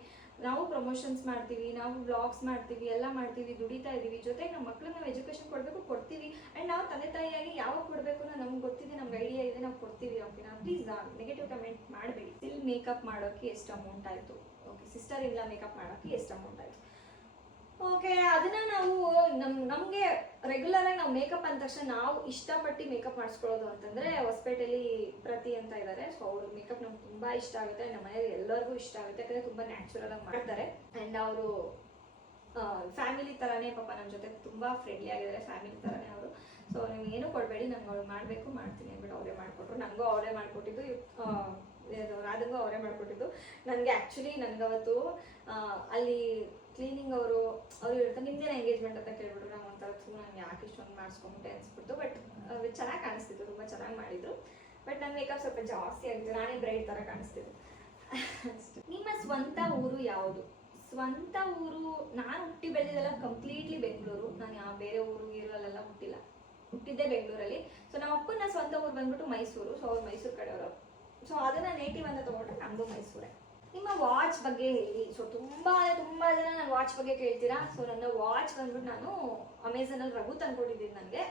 ನಾವು ಪ್ರಮೋಷನ್ಸ್ ಮಾಡ್ತೀವಿ, ನಾವು ವ್ಲಾಗ್ಸ್ ಮಾಡ್ತೀವಿ, ಎಲ್ಲ ಮಾಡ್ತೀವಿ, ದುಡಿತಾ ಇದ್ದೀವಿ. ಜೊತೆಗೆ ನಮ್ಮ ಮಕ್ಳಿಗೆ ನಾವು ಎಜುಕೇಷನ್ ಕೊಡ್ತೀವಿ. ಆ್ಯಂಡ್ ನಾವು ತಂದೆ ತಾಯಿಯಾಗಿ ಯಾವಾಗ ಕೊಡಬೇಕು ಅನ್ನೋ ನಮ್ಗೆ ಗೊತ್ತಿದೆ, ನಮ್ಗೆ ಐಡಿಯಾ ಇದೆ, ನಾವು ಕೊಡ್ತೀವಿ. ಓಕೆನಾ? ಪ್ಲೀಸ್ ನೆಗೆಟಿವ್ ಕಮೆಂಟ್ ಮಾಡಬೇಡಿ. ಸ್ಟಿಲ್ ಮೇಕಪ್ ಮಾಡೋಕ್ಕೆ ಎಷ್ಟು ಅಮೌಂಟ್ ಆಯಿತು? ಓಕೆ, ಸಿಸ್ಟರ್ ಇಲ್ಲ ಮೇಕಪ್ ಮಾಡೋಕ್ಕೆ ಎಷ್ಟು ಅಮೌಂಟ್ ಆಯಿತು? ಓಕೆ, ಅದನ್ನ ನಾವು ನಮಗೆ ರೆಗ್ಯುಲರಾಗಿ ನಾವು ಮೇಕಪ್ ಅಂದ ತಕ್ಷಣ ನಾವು ಇಷ್ಟಪಟ್ಟು ಮೇಕಪ್ ಮಾಡಿಸ್ಕೊಳ್ಳೋದು ಅಂತಂದರೆ ಹೊಸಪೇಟೆಯಲ್ಲಿ ಪ್ರತಿ ಅಂತ ಇದ್ದಾರೆ. ಸೊ ಅವ್ರ ಮೇಕಪ್ ನಮ್ಗೆ ತುಂಬ ಇಷ್ಟ ಆಗುತ್ತೆ, ನಮ್ಮ ಮನೆಯಲ್ಲಿ ಎಲ್ಲರಿಗೂ ಇಷ್ಟ ಆಗುತ್ತೆ. ಯಾಕಂದರೆ ತುಂಬ ನ್ಯಾಚುರಲ್ ಆಗಿ ಮಾಡ್ತಾರೆ. ಆ್ಯಂಡ್ ಅವರು ಫ್ಯಾಮಿಲಿ ಥರನೇ ಪಾಪ, ನಮ್ಮ ಜೊತೆ ತುಂಬ ಫ್ರೆಂಡ್ಲಿ ಆಗಿದ್ದಾರೆ, ಫ್ಯಾಮಿಲಿ ಥರನೇ ಅವರು. ಸೊ ನೀವು ಏನೂ ಕೊಡಬೇಡಿ, ನಂಗೆ ಅವ್ರು ಮಾಡಬೇಕು ಮಾಡ್ತೀನಿ ಅಂದ್ಬಿಟ್ಟು ಅವರೇ ಮಾಡಿಕೊಟ್ರು. ನನಗೂ ಅವರೇ ಮಾಡಿಕೊಟ್ಟಿದ್ದು, ರಾಧಂಗೂ ಅವರೇ ಮಾಡಿಕೊಟ್ಟಿದ್ದು. ನನಗೆ ಆ್ಯಕ್ಚುಲಿ ನನಗವತ್ತು ಅಲ್ಲಿ ಕ್ಲೀನಿಂಗ್ ಅವರು ಇರ್ತಾರೆ, ನಿಮ್ದೇನ ಎಂಗೇಜ್ಮೆಂಟ್ ಅಂತ ಕೇಳ್ಬಿಟ್ರು. ನಾವು ಒಂಥರ ನಂಗೆ ಯಾಕೆ ಇಷ್ಟೊಂದು ಮಾಡಿಸ್ಕೊಂಬಿಟ್ಟೆ ಅನಿಸ್ಬಿಟ್ಟು. ಬಟ್ ಚೆನ್ನಾಗಿ ಕಾಣಿಸ್ತಿತ್ತು, ತುಂಬ ಚೆನ್ನಾಗಿ ಮಾಡಿದ್ರು. ಬಟ್ ನನ್ನ ಮೇಕಪ್ ಸ್ವಲ್ಪ ಜಾಸ್ತಿ ಆಗಿತ್ತು, ನಾನೇ ಬ್ರೈಡ್ ಥರ ಕಾಣಿಸ್ತಿದ್ದು ಅಷ್ಟೇ. ನಿಮ್ಮ ಸ್ವಂತ ಊರು ಯಾವುದು? ಸ್ವಂತ ಊರು ನಾನು ಹುಟ್ಟಿ ಬೆಳೆದಿದ್ದೆಲ್ಲ ಕಂಪ್ಲೀಟ್ಲಿ ಬೆಂಗಳೂರು. ನಾನು ಯಾವ ಬೇರೆ ಊರಲ್ಲೆಲ್ಲ ಹುಟ್ಟಿದ್ದೆ ಬೆಂಗಳೂರಲ್ಲಿ. ಸೊ ನಮ್ಮ ಅಪ್ಪನ ಸ್ವಂತ ಊರು ಬಂದ್ಬಿಟ್ಟು ಮೈಸೂರು. ಸೊ ಅವ್ರು ಮೈಸೂರು ಕಡೆಯವರು. ಸೊ ಅದನ್ನ ನೇಟಿವ್ ಅಂತ ತೊಗೊಂಡ್ರೆ ನಮ್ಮದು ಮೈಸೂರೇ. ನಿಮ್ಮ ವಾಚ್ ಬಗ್ಗೆ ಹೇಳಿ. ಸೊ ತುಂಬ ಜನ ನನ್ನ ವಾಚ್ ಬಗ್ಗೆ ಕೇಳ್ತೀರಾ. ಸೊ ನನ್ನ ವಾಚ್ ಬಂದ್ಬಿಟ್ಟು ನಾನು ಅಮೆಝಾನಲ್ಲಿ ರಘು ತಂದ್ಕೊಟ್ಟಿದ್ದೀನಿ. ನನಗೆ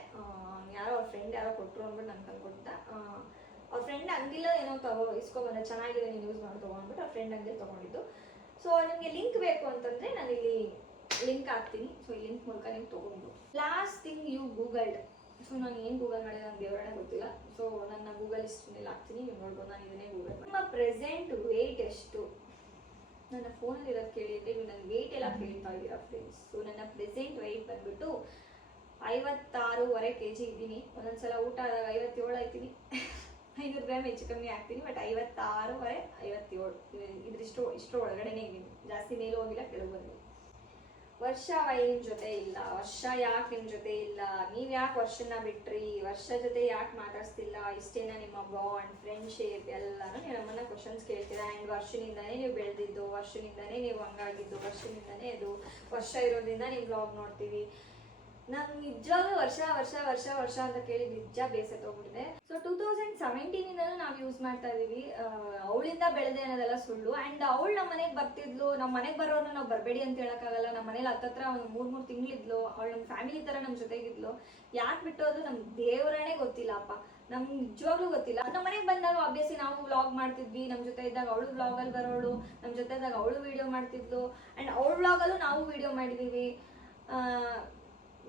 ಯಾರೋ ಅವ್ರ ಫ್ರೆಂಡ್ ಯಾರೋ ಕೊಟ್ಟರು ಅಂದ್ಬಿಟ್ಟು ನಾನು ತಂದ್ಕೊಟ್ಟಿದ್ದ. ಅವ್ರ ಫ್ರೆಂಡ್ ಅಂಗಿಲ್ಲ ಏನೋ ಇಸ್ಕೊಬಂದ, ಚೆನ್ನಾಗಿದೆ ನೀನು ಯೂಸ್ ಮಾಡಿ ತೊಗೊಂಡ್ಬಿಟ್ಟು ಅವ್ರ ಫ್ರೆಂಡ್ ಅಂಗಡಿ ತೊಗೊಂಡಿದ್ದು. ಸೊ ನಿಮಗೆ ಲಿಂಕ್ ಬೇಕು ಅಂತಂದರೆ ನಾನು ಇಲ್ಲಿ ಲಿಂಕ್ ಹಾಕ್ತೀನಿ. ಸೊ ಈ ಲಿಂಕ್ ಮೂಲಕ ನೀವು ತೊಗೊಂಡು. Last thing you googled. So ನಾನು ಏನು ಗೂಗಲ್ ಮಾಡಿದೆ ನನಗೆ ದೇವರೇ ಗೊತ್ತಿಲ್ಲ. ಸೊ ನನ್ನ ಗೂಗಲ್ ಹಿಸ್ಟ್ರಿನಲ್ಲಿ ಹಾಕ್ತೀನಿ, ನೀವು ನೋಡ್ಬೋದು. ನಾನು ಇದನ್ನೇ ಗೂಗಲ್. ನಿಮ್ಮ ಪ್ರೆಸೆಂಟ್ ವೆಯ್ಟ್ ಎಷ್ಟು? ನನ್ನ ಫೋನಲ್ಲಿ ಇರೋದು ಕೇಳಿದರೆ ನೀವು ನನ್ನ ವೆಯ್ಟ್ ಎಲ್ಲ ಕೇಳ್ತಾ ಇದ್ದೀರಾ ಫ್ರೆಂಡ್ಸ್. ಸೊ ನನ್ನ ಪ್ರೆಸೆಂಟ್ ವೆಯ್ಟ್ ಬಂದ್ಬಿಟ್ಟು 56.5 kg ಇದ್ದೀನಿ. ಒಂದೊಂದ್ಸಲ ಊಟ ಆದಾಗ 57 ಆಯ್ತೀನಿ, 500 ಗ್ರಾಮ್ ಹೆಚ್ಚು ಕಮ್ಮಿ ಆಗ್ತೀನಿ. ಬಟ್ 56.5 57 ಇಷ್ಟರ ಒಳಗಡೆನೇ ಇದ್ದೀನಿ. ಜಾಸ್ತಿ ಮೇಲೂ ಹೋಗಿಲ್ಲ, ಕೆಳಗೆ ಬಂದಿಲ್ಲ. ವರ್ಷ ನಿಮ್ ಜೊತೆ ಇಲ್ಲ, ವರ್ಷ ಯಾಕೆ ನಿಮ್ ಜೊತೆ ಇಲ್ಲ, ನೀವ್ ಯಾಕೆ ವರ್ಷನ ಬಿಟ್ರಿ, ವರ್ಷ ಜೊತೆ ಯಾಕೆ ಮಾತಾಡ್ಸ್ತಿಲ್ಲ, ಇಷ್ಟೇನ ನಿಮ್ಮ ಬಾಂಡ್ ಫ್ರೆಂಡ್ಶಿಪ್ ಎಲ್ಲಾನು ನೀವು ನಮ್ಮನ್ನ ಕ್ವಶನ್ಸ್ ಕೇಳ್ತೀರಾ. ಆ್ಯಂಡ್ ವರ್ಷದಿಂದಾನೇ ನೀವು ಬೆಳೆದಿದ್ದು, ವರ್ಷದಿಂದಾನೇ ನೀವು ಹಂಗಾಗಿದ್ದು, ವರ್ಷದಿಂದಾನೇ ಇದು ವರ್ಷ ಇರೋದ್ರಿಂದ ನೀವು ವ್ಲಾಗ್ ನೋಡ್ತೀವಿ. ನಾನು ನಿಜವಾಗ್ಲೂ ವರ್ಷ ವರ್ಷ ವರ್ಷ ವರ್ಷ ಅಂತ ಕೇಳಿ ನಿಜ ಬೇಸತ್ತೋಗ್ಬಿಟ್ಟಿದೆ. ಸೊ 2017 ನಾವು ಯೂಸ್ ಮಾಡ್ತಾ ಇದೀವಿ. ಅವಳಿಂದ ಬೆಳೆದೆ ಅನ್ನೋದೆಲ್ಲ ಸುಳ್ಳು. ಆ್ಯಂಡ್ ಅವಳು ನಮ್ಮ ಮನೆಗೆ ಬರ್ತಿದ್ಲು, ನಮ್ಮ ಮನೆಗೆ ಬರೋರ್ನ ನಾವು ಬರಬೇಡಿ ಅಂತ ಹೇಳೋಕ್ಕಾಗಲ್ಲ. ನಮ್ಮ ಮನೇಲಿ ಹತ್ತತ್ರ ಒಂದು 3 ತಿಂಗಳಿದ್ಲು. ಅವಳು ನಮ್ಮ ಫ್ಯಾಮಿಲಿ ಥರ ನಮ್ಮ ಜೊತೆಗಿದ್ಲು. ಯಾಕೆ ಬಿಟ್ಟೋದು ನಮ್ಗೆ ದೇವರೇ ಗೊತ್ತಿಲ್ಲ ಅಪ್ಪ, ನಮ್ಗೆ ನಿಜವಾಗ್ಲೂ ಗೊತ್ತಿಲ್ಲ. ನಮ್ಮ ಮನೆಗೆ ಬಂದಾಗ ಆಬ್ವಿಯಸ್ಲಿ ನಾವು ವ್ಲಾಗ್ ಮಾಡ್ತಿದ್ವಿ, ನಮ್ಮ ಜೊತೆ ಇದ್ದಾಗ ಅವಳು ವ್ಲಾಗಲ್ಲಿ ಬರೋಳು, ನಮ್ಮ ಜೊತೆ ಇದ್ದಾಗ ಅವಳು ವಿಡಿಯೋ ಮಾಡ್ತಿದ್ಲು. ಆ್ಯಂಡ್ ಅವಳ ವ್ಲಾಗಲ್ಲೂ ನಾವು ವಿಡಿಯೋ ಮಾಡಿದ್ದೀವಿ.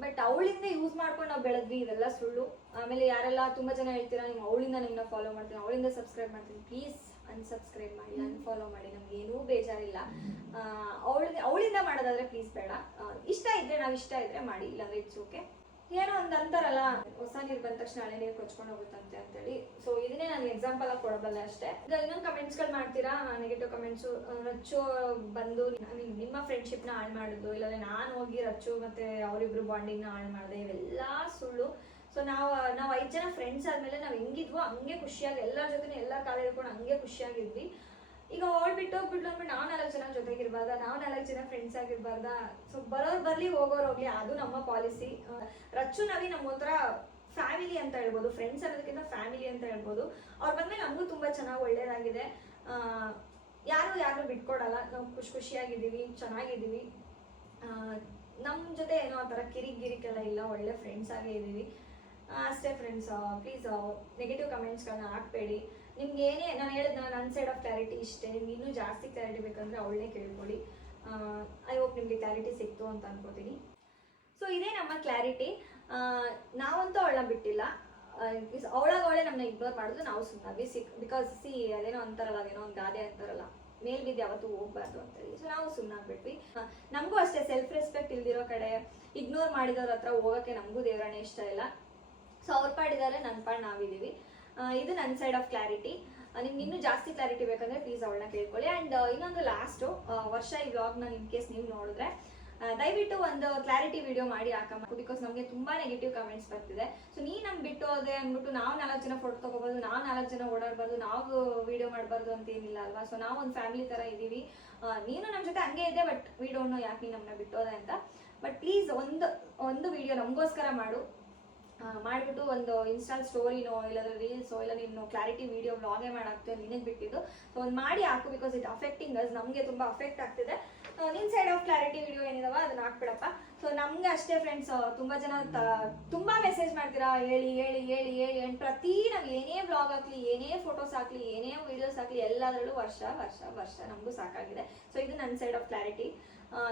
ಬಟ್ ಅವಳಿಂದ ಯೂಸ್ ಮಾಡ್ಕೊಂಡು ನಾವು ಬೆಳೆದ್ವಿ, ಇವೆಲ್ಲ ಸುಳ್ಳು. ಆಮೇಲೆ ಯಾರೆಲ್ಲ ತುಂಬ ಜನ ಹೇಳ್ತೀರಾ ನಿಮ್ಮ ಅವಳಿಂದ ನಿಮ್ಮನ್ನ ಫಾಲೋ ಮಾಡ್ತೀನಿ, ಅವಳಿಂದ ಸಬ್ಸ್ಕ್ರೈಬ್ ಮಾಡ್ತೀನಿ, ಪ್ಲೀಸ್ ಅನ್ಸಬ್ಸ್ಕ್ರೈಬ್ ಮಾಡಿ, ಅನ್ಫಾಲೋ ಮಾಡಿ, ನಮ್ಗೆ ಏನೂ ಬೇಜಾರಿಲ್ಲ. ಅವಳಿಂದ ಮಾಡೋದಾದ್ರೆ ಪ್ಲೀಸ್ ಬೇಡ. ಇಷ್ಟ ಇದ್ರೆ ನಾವು ಇಷ್ಟ ಇದ್ರೆ ಮಾಡಿ, ಇಲ್ಲಾಂದ್ರೆ ಇಟ್ಸ್ ಓಕೆ. ಏನೋ ಒಂದು ಅಂತಾರಲ್ಲ, ಹೊಸ ನೀರು ಬಂದ ತಕ್ಷಣ ಹಳೆ ನೀರು ಕೊಚ್ಕೊಂಡು ಹೋಗುತ್ತಂತೆ ಅಂತೇಳಿ. ಸೊ ಇದನ್ನೇ ನಾನು ಎಕ್ಸಾಂಪಲ್ ಆಗಿ ಕೊಡಬಲ್ಲೆ ಅಷ್ಟೇ. ಈಗ ಇನ್ನೊಂದು ಕಮೆಂಟ್ಸ್ಗಳು ಮಾಡ್ತೀರಾ, ನೆಗೆಟಿವ್ ಕಮೆಂಟ್ಸು. ರಚ್ಚು ಬಂದು ನಿಮ್ಮ ಫ್ರೆಂಡ್ಶಿಪ್ನ ಹಾಳು ಮಾಡಿದ್ದು, ಇಲ್ಲಾಂದ್ರೆ ನಾನು ಹೋಗಿ ರಚ್ಚು ಮತ್ತೆ ಅವರಿಬ್ರು ಬಾಂಡಿಂಗ್ನ ಹಾಳು ಮಾಡಿದೆ, ಇವೆಲ್ಲ ಸುಳ್ಳು. ಸೊ ನಾವು 5 ಜನ ಫ್ರೆಂಡ್ಸ್ ಆದ್ಮೇಲೆ ನಾವು ಹೆಂಗಿದ್ವೋ ಹಂಗೆ ಖುಷಿಯಾಗಿ ಎಲ್ಲರ ಜೊತೆ ಎಲ್ಲ ಕಾಲ ಹಿಡ್ಕೊಂಡು ಹಂಗೆ ಖುಷಿಯಾಗಿದ್ವಿ. ಈಗ ಅವಳು ಬಿಟ್ಟೋಗ್ಬಿಟ್ಲು ಅಂದ್ಬಿಟ್ಟು ನಾವು 4 ಜನ ಜೊತೆಗಿರ್ಬಾರ್ದ, ನಾವು 4 ಜನ ಫ್ರೆಂಡ್ಸ್ ಆಗಿರ್ಬಾರ್ದ. ಸೊ ಬರೋರು ಬರ್ಲಿ ಹೋಗೋರು ಹೋಗ್ಲಿ, ಅದು ನಮ್ಮ ಪಾಲಿಸಿ. ರಚ್ಚು ನವಿ ನಮ್ಮ ಒಂಥರ ಫ್ಯಾಮಿಲಿ ಅಂತ ಹೇಳ್ಬೋದು, ಫ್ರೆಂಡ್ಸ್ ಅನ್ನೋದಕ್ಕಿಂತ ಫ್ಯಾಮಿಲಿ ಅಂತ ಹೇಳ್ಬೋದು. ಅವ್ರು ಬಂದ್ಮೇಲೆ ನಮಗೂ ತುಂಬ ಚೆನ್ನಾಗಿ ಒಳ್ಳೇದಾಗಿದೆ. ಯಾರು ಬಿಟ್ಕೊಡಲ್ಲ, ನಾವು ಖುಷಿಯಾಗಿದ್ದೀವಿ, ಚೆನ್ನಾಗಿದ್ದೀವಿ. ನಮ್ಮ ಜೊತೆ ಏನೋ ಆ ಥರ ಗಿರಿಕೆಲ್ಲ ಇಲ್ಲ, ಒಳ್ಳೆ ಫ್ರೆಂಡ್ಸ್ ಆಗೇ ಇದ್ದೀವಿ ಅಷ್ಟೇ. ಫ್ರೆಂಡ್ಸ್ ಪ್ಲೀಸ್ ನೆಗೆಟಿವ್ ಕಮೆಂಟ್ಸ್ಗಳನ್ನ ಹಾಕ್ಬೇಡಿ. ನಿಮ್ಗೆ ಏನೇ ನಾನು ಹೇಳಿದ್ನ, ನನ್ನ ಸೈಡ್ ಆಫ್ ಕ್ಲಾರಿಟಿ ಇಷ್ಟೇ. ನಿಮ್ಗೆ ಇನ್ನೂ ಜಾಸ್ತಿ ಕ್ಲಾರಿಟಿ ಬೇಕಂದ್ರೆ ಅವಳನ್ನೇ ಕೇಳ್ಕೊಳ್ಳಿ. ಐ ಹೋಪ್ ನಿಮಗೆ ಕ್ಲಾರಿಟಿ ಸಿಕ್ತು ಅಂತ ಅನ್ಕೋತೀನಿ. ಸೊ ಇದೇ ನಮ್ಮ ಕ್ಲಾರಿಟಿ. ನಾವಂತೂ ಅವಳನ್ನ ಬಿಟ್ಟಿಲ್ಲ. ಅವಳೇ ನಮ್ಮನ್ನ ಇಗ್ನೋರ್ ಮಾಡಿದ್ರು ನಾವು ಸುಮ್ಮನಾದ್ವಿ. ಬಿಕಾಸ್ ಅದೇನೋ ಅಂತಾರಲ್ಲ, ಅದೇನೋ ಒಂದು ಗಾದೆ ಅಂತಾರಲ್ಲ, ಮೇಲ್ ಬಿದ್ದು ಯಾವತ್ತೂ ಹೋಗ್ಬಾರ್ದು ಅಂತೇಳಿ. ಸೊ ನಾವು ಸುಮ್ಮನಾಗ್ಬಿಟ್ವಿ. ನಮಗೂ ಅಷ್ಟೇ ಸೆಲ್ಫ್ ರೆಸ್ಪೆಕ್ಟ್ ಇಲ್ದಿರೋ ಕಡೆ ಇಗ್ನೋರ್ ಮಾಡಿದವ್ರ ಹತ್ರ ಹೋಗೋಕ್ಕೆ ನಮಗೂ ದೇವರಾಣೆ ಇಷ್ಟ ಇಲ್ಲ. ಸೊ ಅವ್ರ ಪಾಡಿದ್ದಾರೆ, ನನ್ನ ಪಾಡು ನಾವಿದ್ದೀವಿ. ಇದು ನನ್ನ ಸೈಡ್ ಆಫ್ ಕ್ಲಾರಿಟಿ. ನಿಮ್ಗೆ ಇನ್ನೂ ಜಾಸ್ತಿ ಕ್ಲಾರಿಟಿ ಬೇಕಂದ್ರೆ ಪ್ಲೀಸ್ ಅವಳನ್ನ ಕೇಳ್ಕೊಳ್ಳಿ. ಆ್ಯಂಡ್ ಇನ್ನೊಂದು ಲಾಸ್ಟು, ವರ್ಷ ಈ ವ್ಲಾಗ್ನ ಇನ್ ಕೇಸ್ ನೀವು ನೋಡಿದ್ರೆ ದಯವಿಟ್ಟು ಒಂದು ಕ್ಲಾರಿಟಿ ವಿಡಿಯೋ ಮಾಡಿ ಹಾಕಮ್ಮ. ಬಿಕಾಸ್ ನಮಗೆ ತುಂಬಾ ನೆಗೆಟಿವ್ ಕಮೆಂಟ್ಸ್ ಬರ್ತಿದೆ. ಸೊ ನಮ್ಗೆ ಬಿಟ್ಟು ಹೋದೆ ಅಂದ್ಬಿಟ್ಟು ನಾವು 4 ಜನ ಫೋಟೋ ತಗೋಬೋದು, ನಾವು 4 ಜನ ಓಡಾಡಬಾರ್ದು, ನಾವು ವಿಡಿಯೋ ಮಾಡಬಾರ್ದು ಅಂತ ಏನಿಲ್ಲ ಅಲ್ವಾ. ಸೊ ನಾವು ಒಂದು ಫ್ಯಾಮಿಲಿ ಥರ ಇದ್ದೀವಿ. ನೀನು ನಮ್ಮ ಜೊತೆ ಹಂಗೆ ಇದೆ, ಬಟ್ ವಿ ಡೋಂಟ್ ನೋ ಯಾಕೆ ನೀನು ನಮ್ಮನ್ನ ಬಿಟ್ಟೋದೆ ಅಂತ. ಬಟ್ ಪ್ಲೀಸ್ ಒಂದು ವಿಡಿಯೋ ನಮಗೋಸ್ಕರ ಮಾಡಿಬಿಟ್ಟು ಒಂದು ಇನ್ಸ್ಟಾಲ್ ಸ್ಟೋರಿನೋ ಇಲ್ಲಾಂದ್ರೆ ರೀಲ್ಸೋ ಇಲ್ಲ ನೀನು ಕ್ಲಾರಿಟಿ ವಿಡಿಯೋ ವ್ಲಾಗೇ ಮಾಡಾಕ್ತೀವಿ ನಿನಗೆ ಬಿಟ್ಟಿದ್ದು. ಸೊ ಒಂದು ಮಾಡಿ ಹಾಕು, ಬಿಕಾಸ್ ಇಟ್ ಅಫೆಕ್ಟಿಂಗ್ ಅಸ್, ನಮಗೆ ತುಂಬ ಅಫೆಕ್ಟ್ ಆಗ್ತಿದೆ. ನಿನ್ನ ಸೈಡ್ ಆಫ್ ಕ್ಲಾರಿಟಿ ವಿಡಿಯೋ ಏನಿದಾವ ಅದನ್ನ ಹಾಕ್ಬಿಡಪ್ಪ. ಸೊ ನಮ್ಗೆ ಅಷ್ಟೇ ಫ್ರೆಂಡ್ಸ್, ತುಂಬ ಜನ ತುಂಬ ಮೆಸೇಜ್ ಮಾಡ್ತೀರಾ, ಹೇಳಿ ಆ್ಯಂಡ್ ನಾವು ಏನೇ ವ್ಲಾಗ್ ಹಾಕ್ಲಿ, ಏನೇ ಫೋಟೋಸ್ ಹಾಕ್ಲಿ, ಏನೇ ವಿಡಿಯೋಸ್ ಹಾಕ್ಲಿ, ಎಲ್ಲದರಲ್ಲೂ ವರ್ಷ ನಮಗೂ ಸಾಕಾಗಿದೆ. ಸೊ ಇದು ನನ್ನ ಸೈಡ್ ಆಫ್ ಕ್ಲಾರಿಟಿ.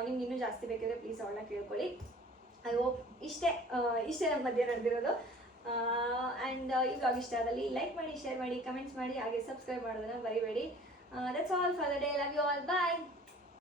ನಿಮ್ಗೆ ಇನ್ನೂ ಜಾಸ್ತಿ ಬೇಕಿದ್ರೆ ಪ್ಲೀಸ್ ಅವಳನ್ನ ಕೇಳ್ಕೊಳ್ಳಿ. ಐ ಹೋಪ್ ಇಷ್ಟೇ ನಮ್ಮ ಮಧ್ಯೆ ನಡೆದಿರೋದು. ಆ್ಯಂಡ್ ಈ ವ್ಲಾಗ್ ಇಷ್ಟ ಆದಲ್ಲಿ ಲೈಕ್ ಮಾಡಿ, ಶೇರ್ ಮಾಡಿ, ಕಮೆಂಟ್ಸ್ ಮಾಡಿ, ಹಾಗೆ ಸಬ್ಸ್ಕ್ರೈಬ್ ಮಾಡೋದನ್ನ ಮರಿಬೇಡಿ. That's all for the day. Love you all. Bye.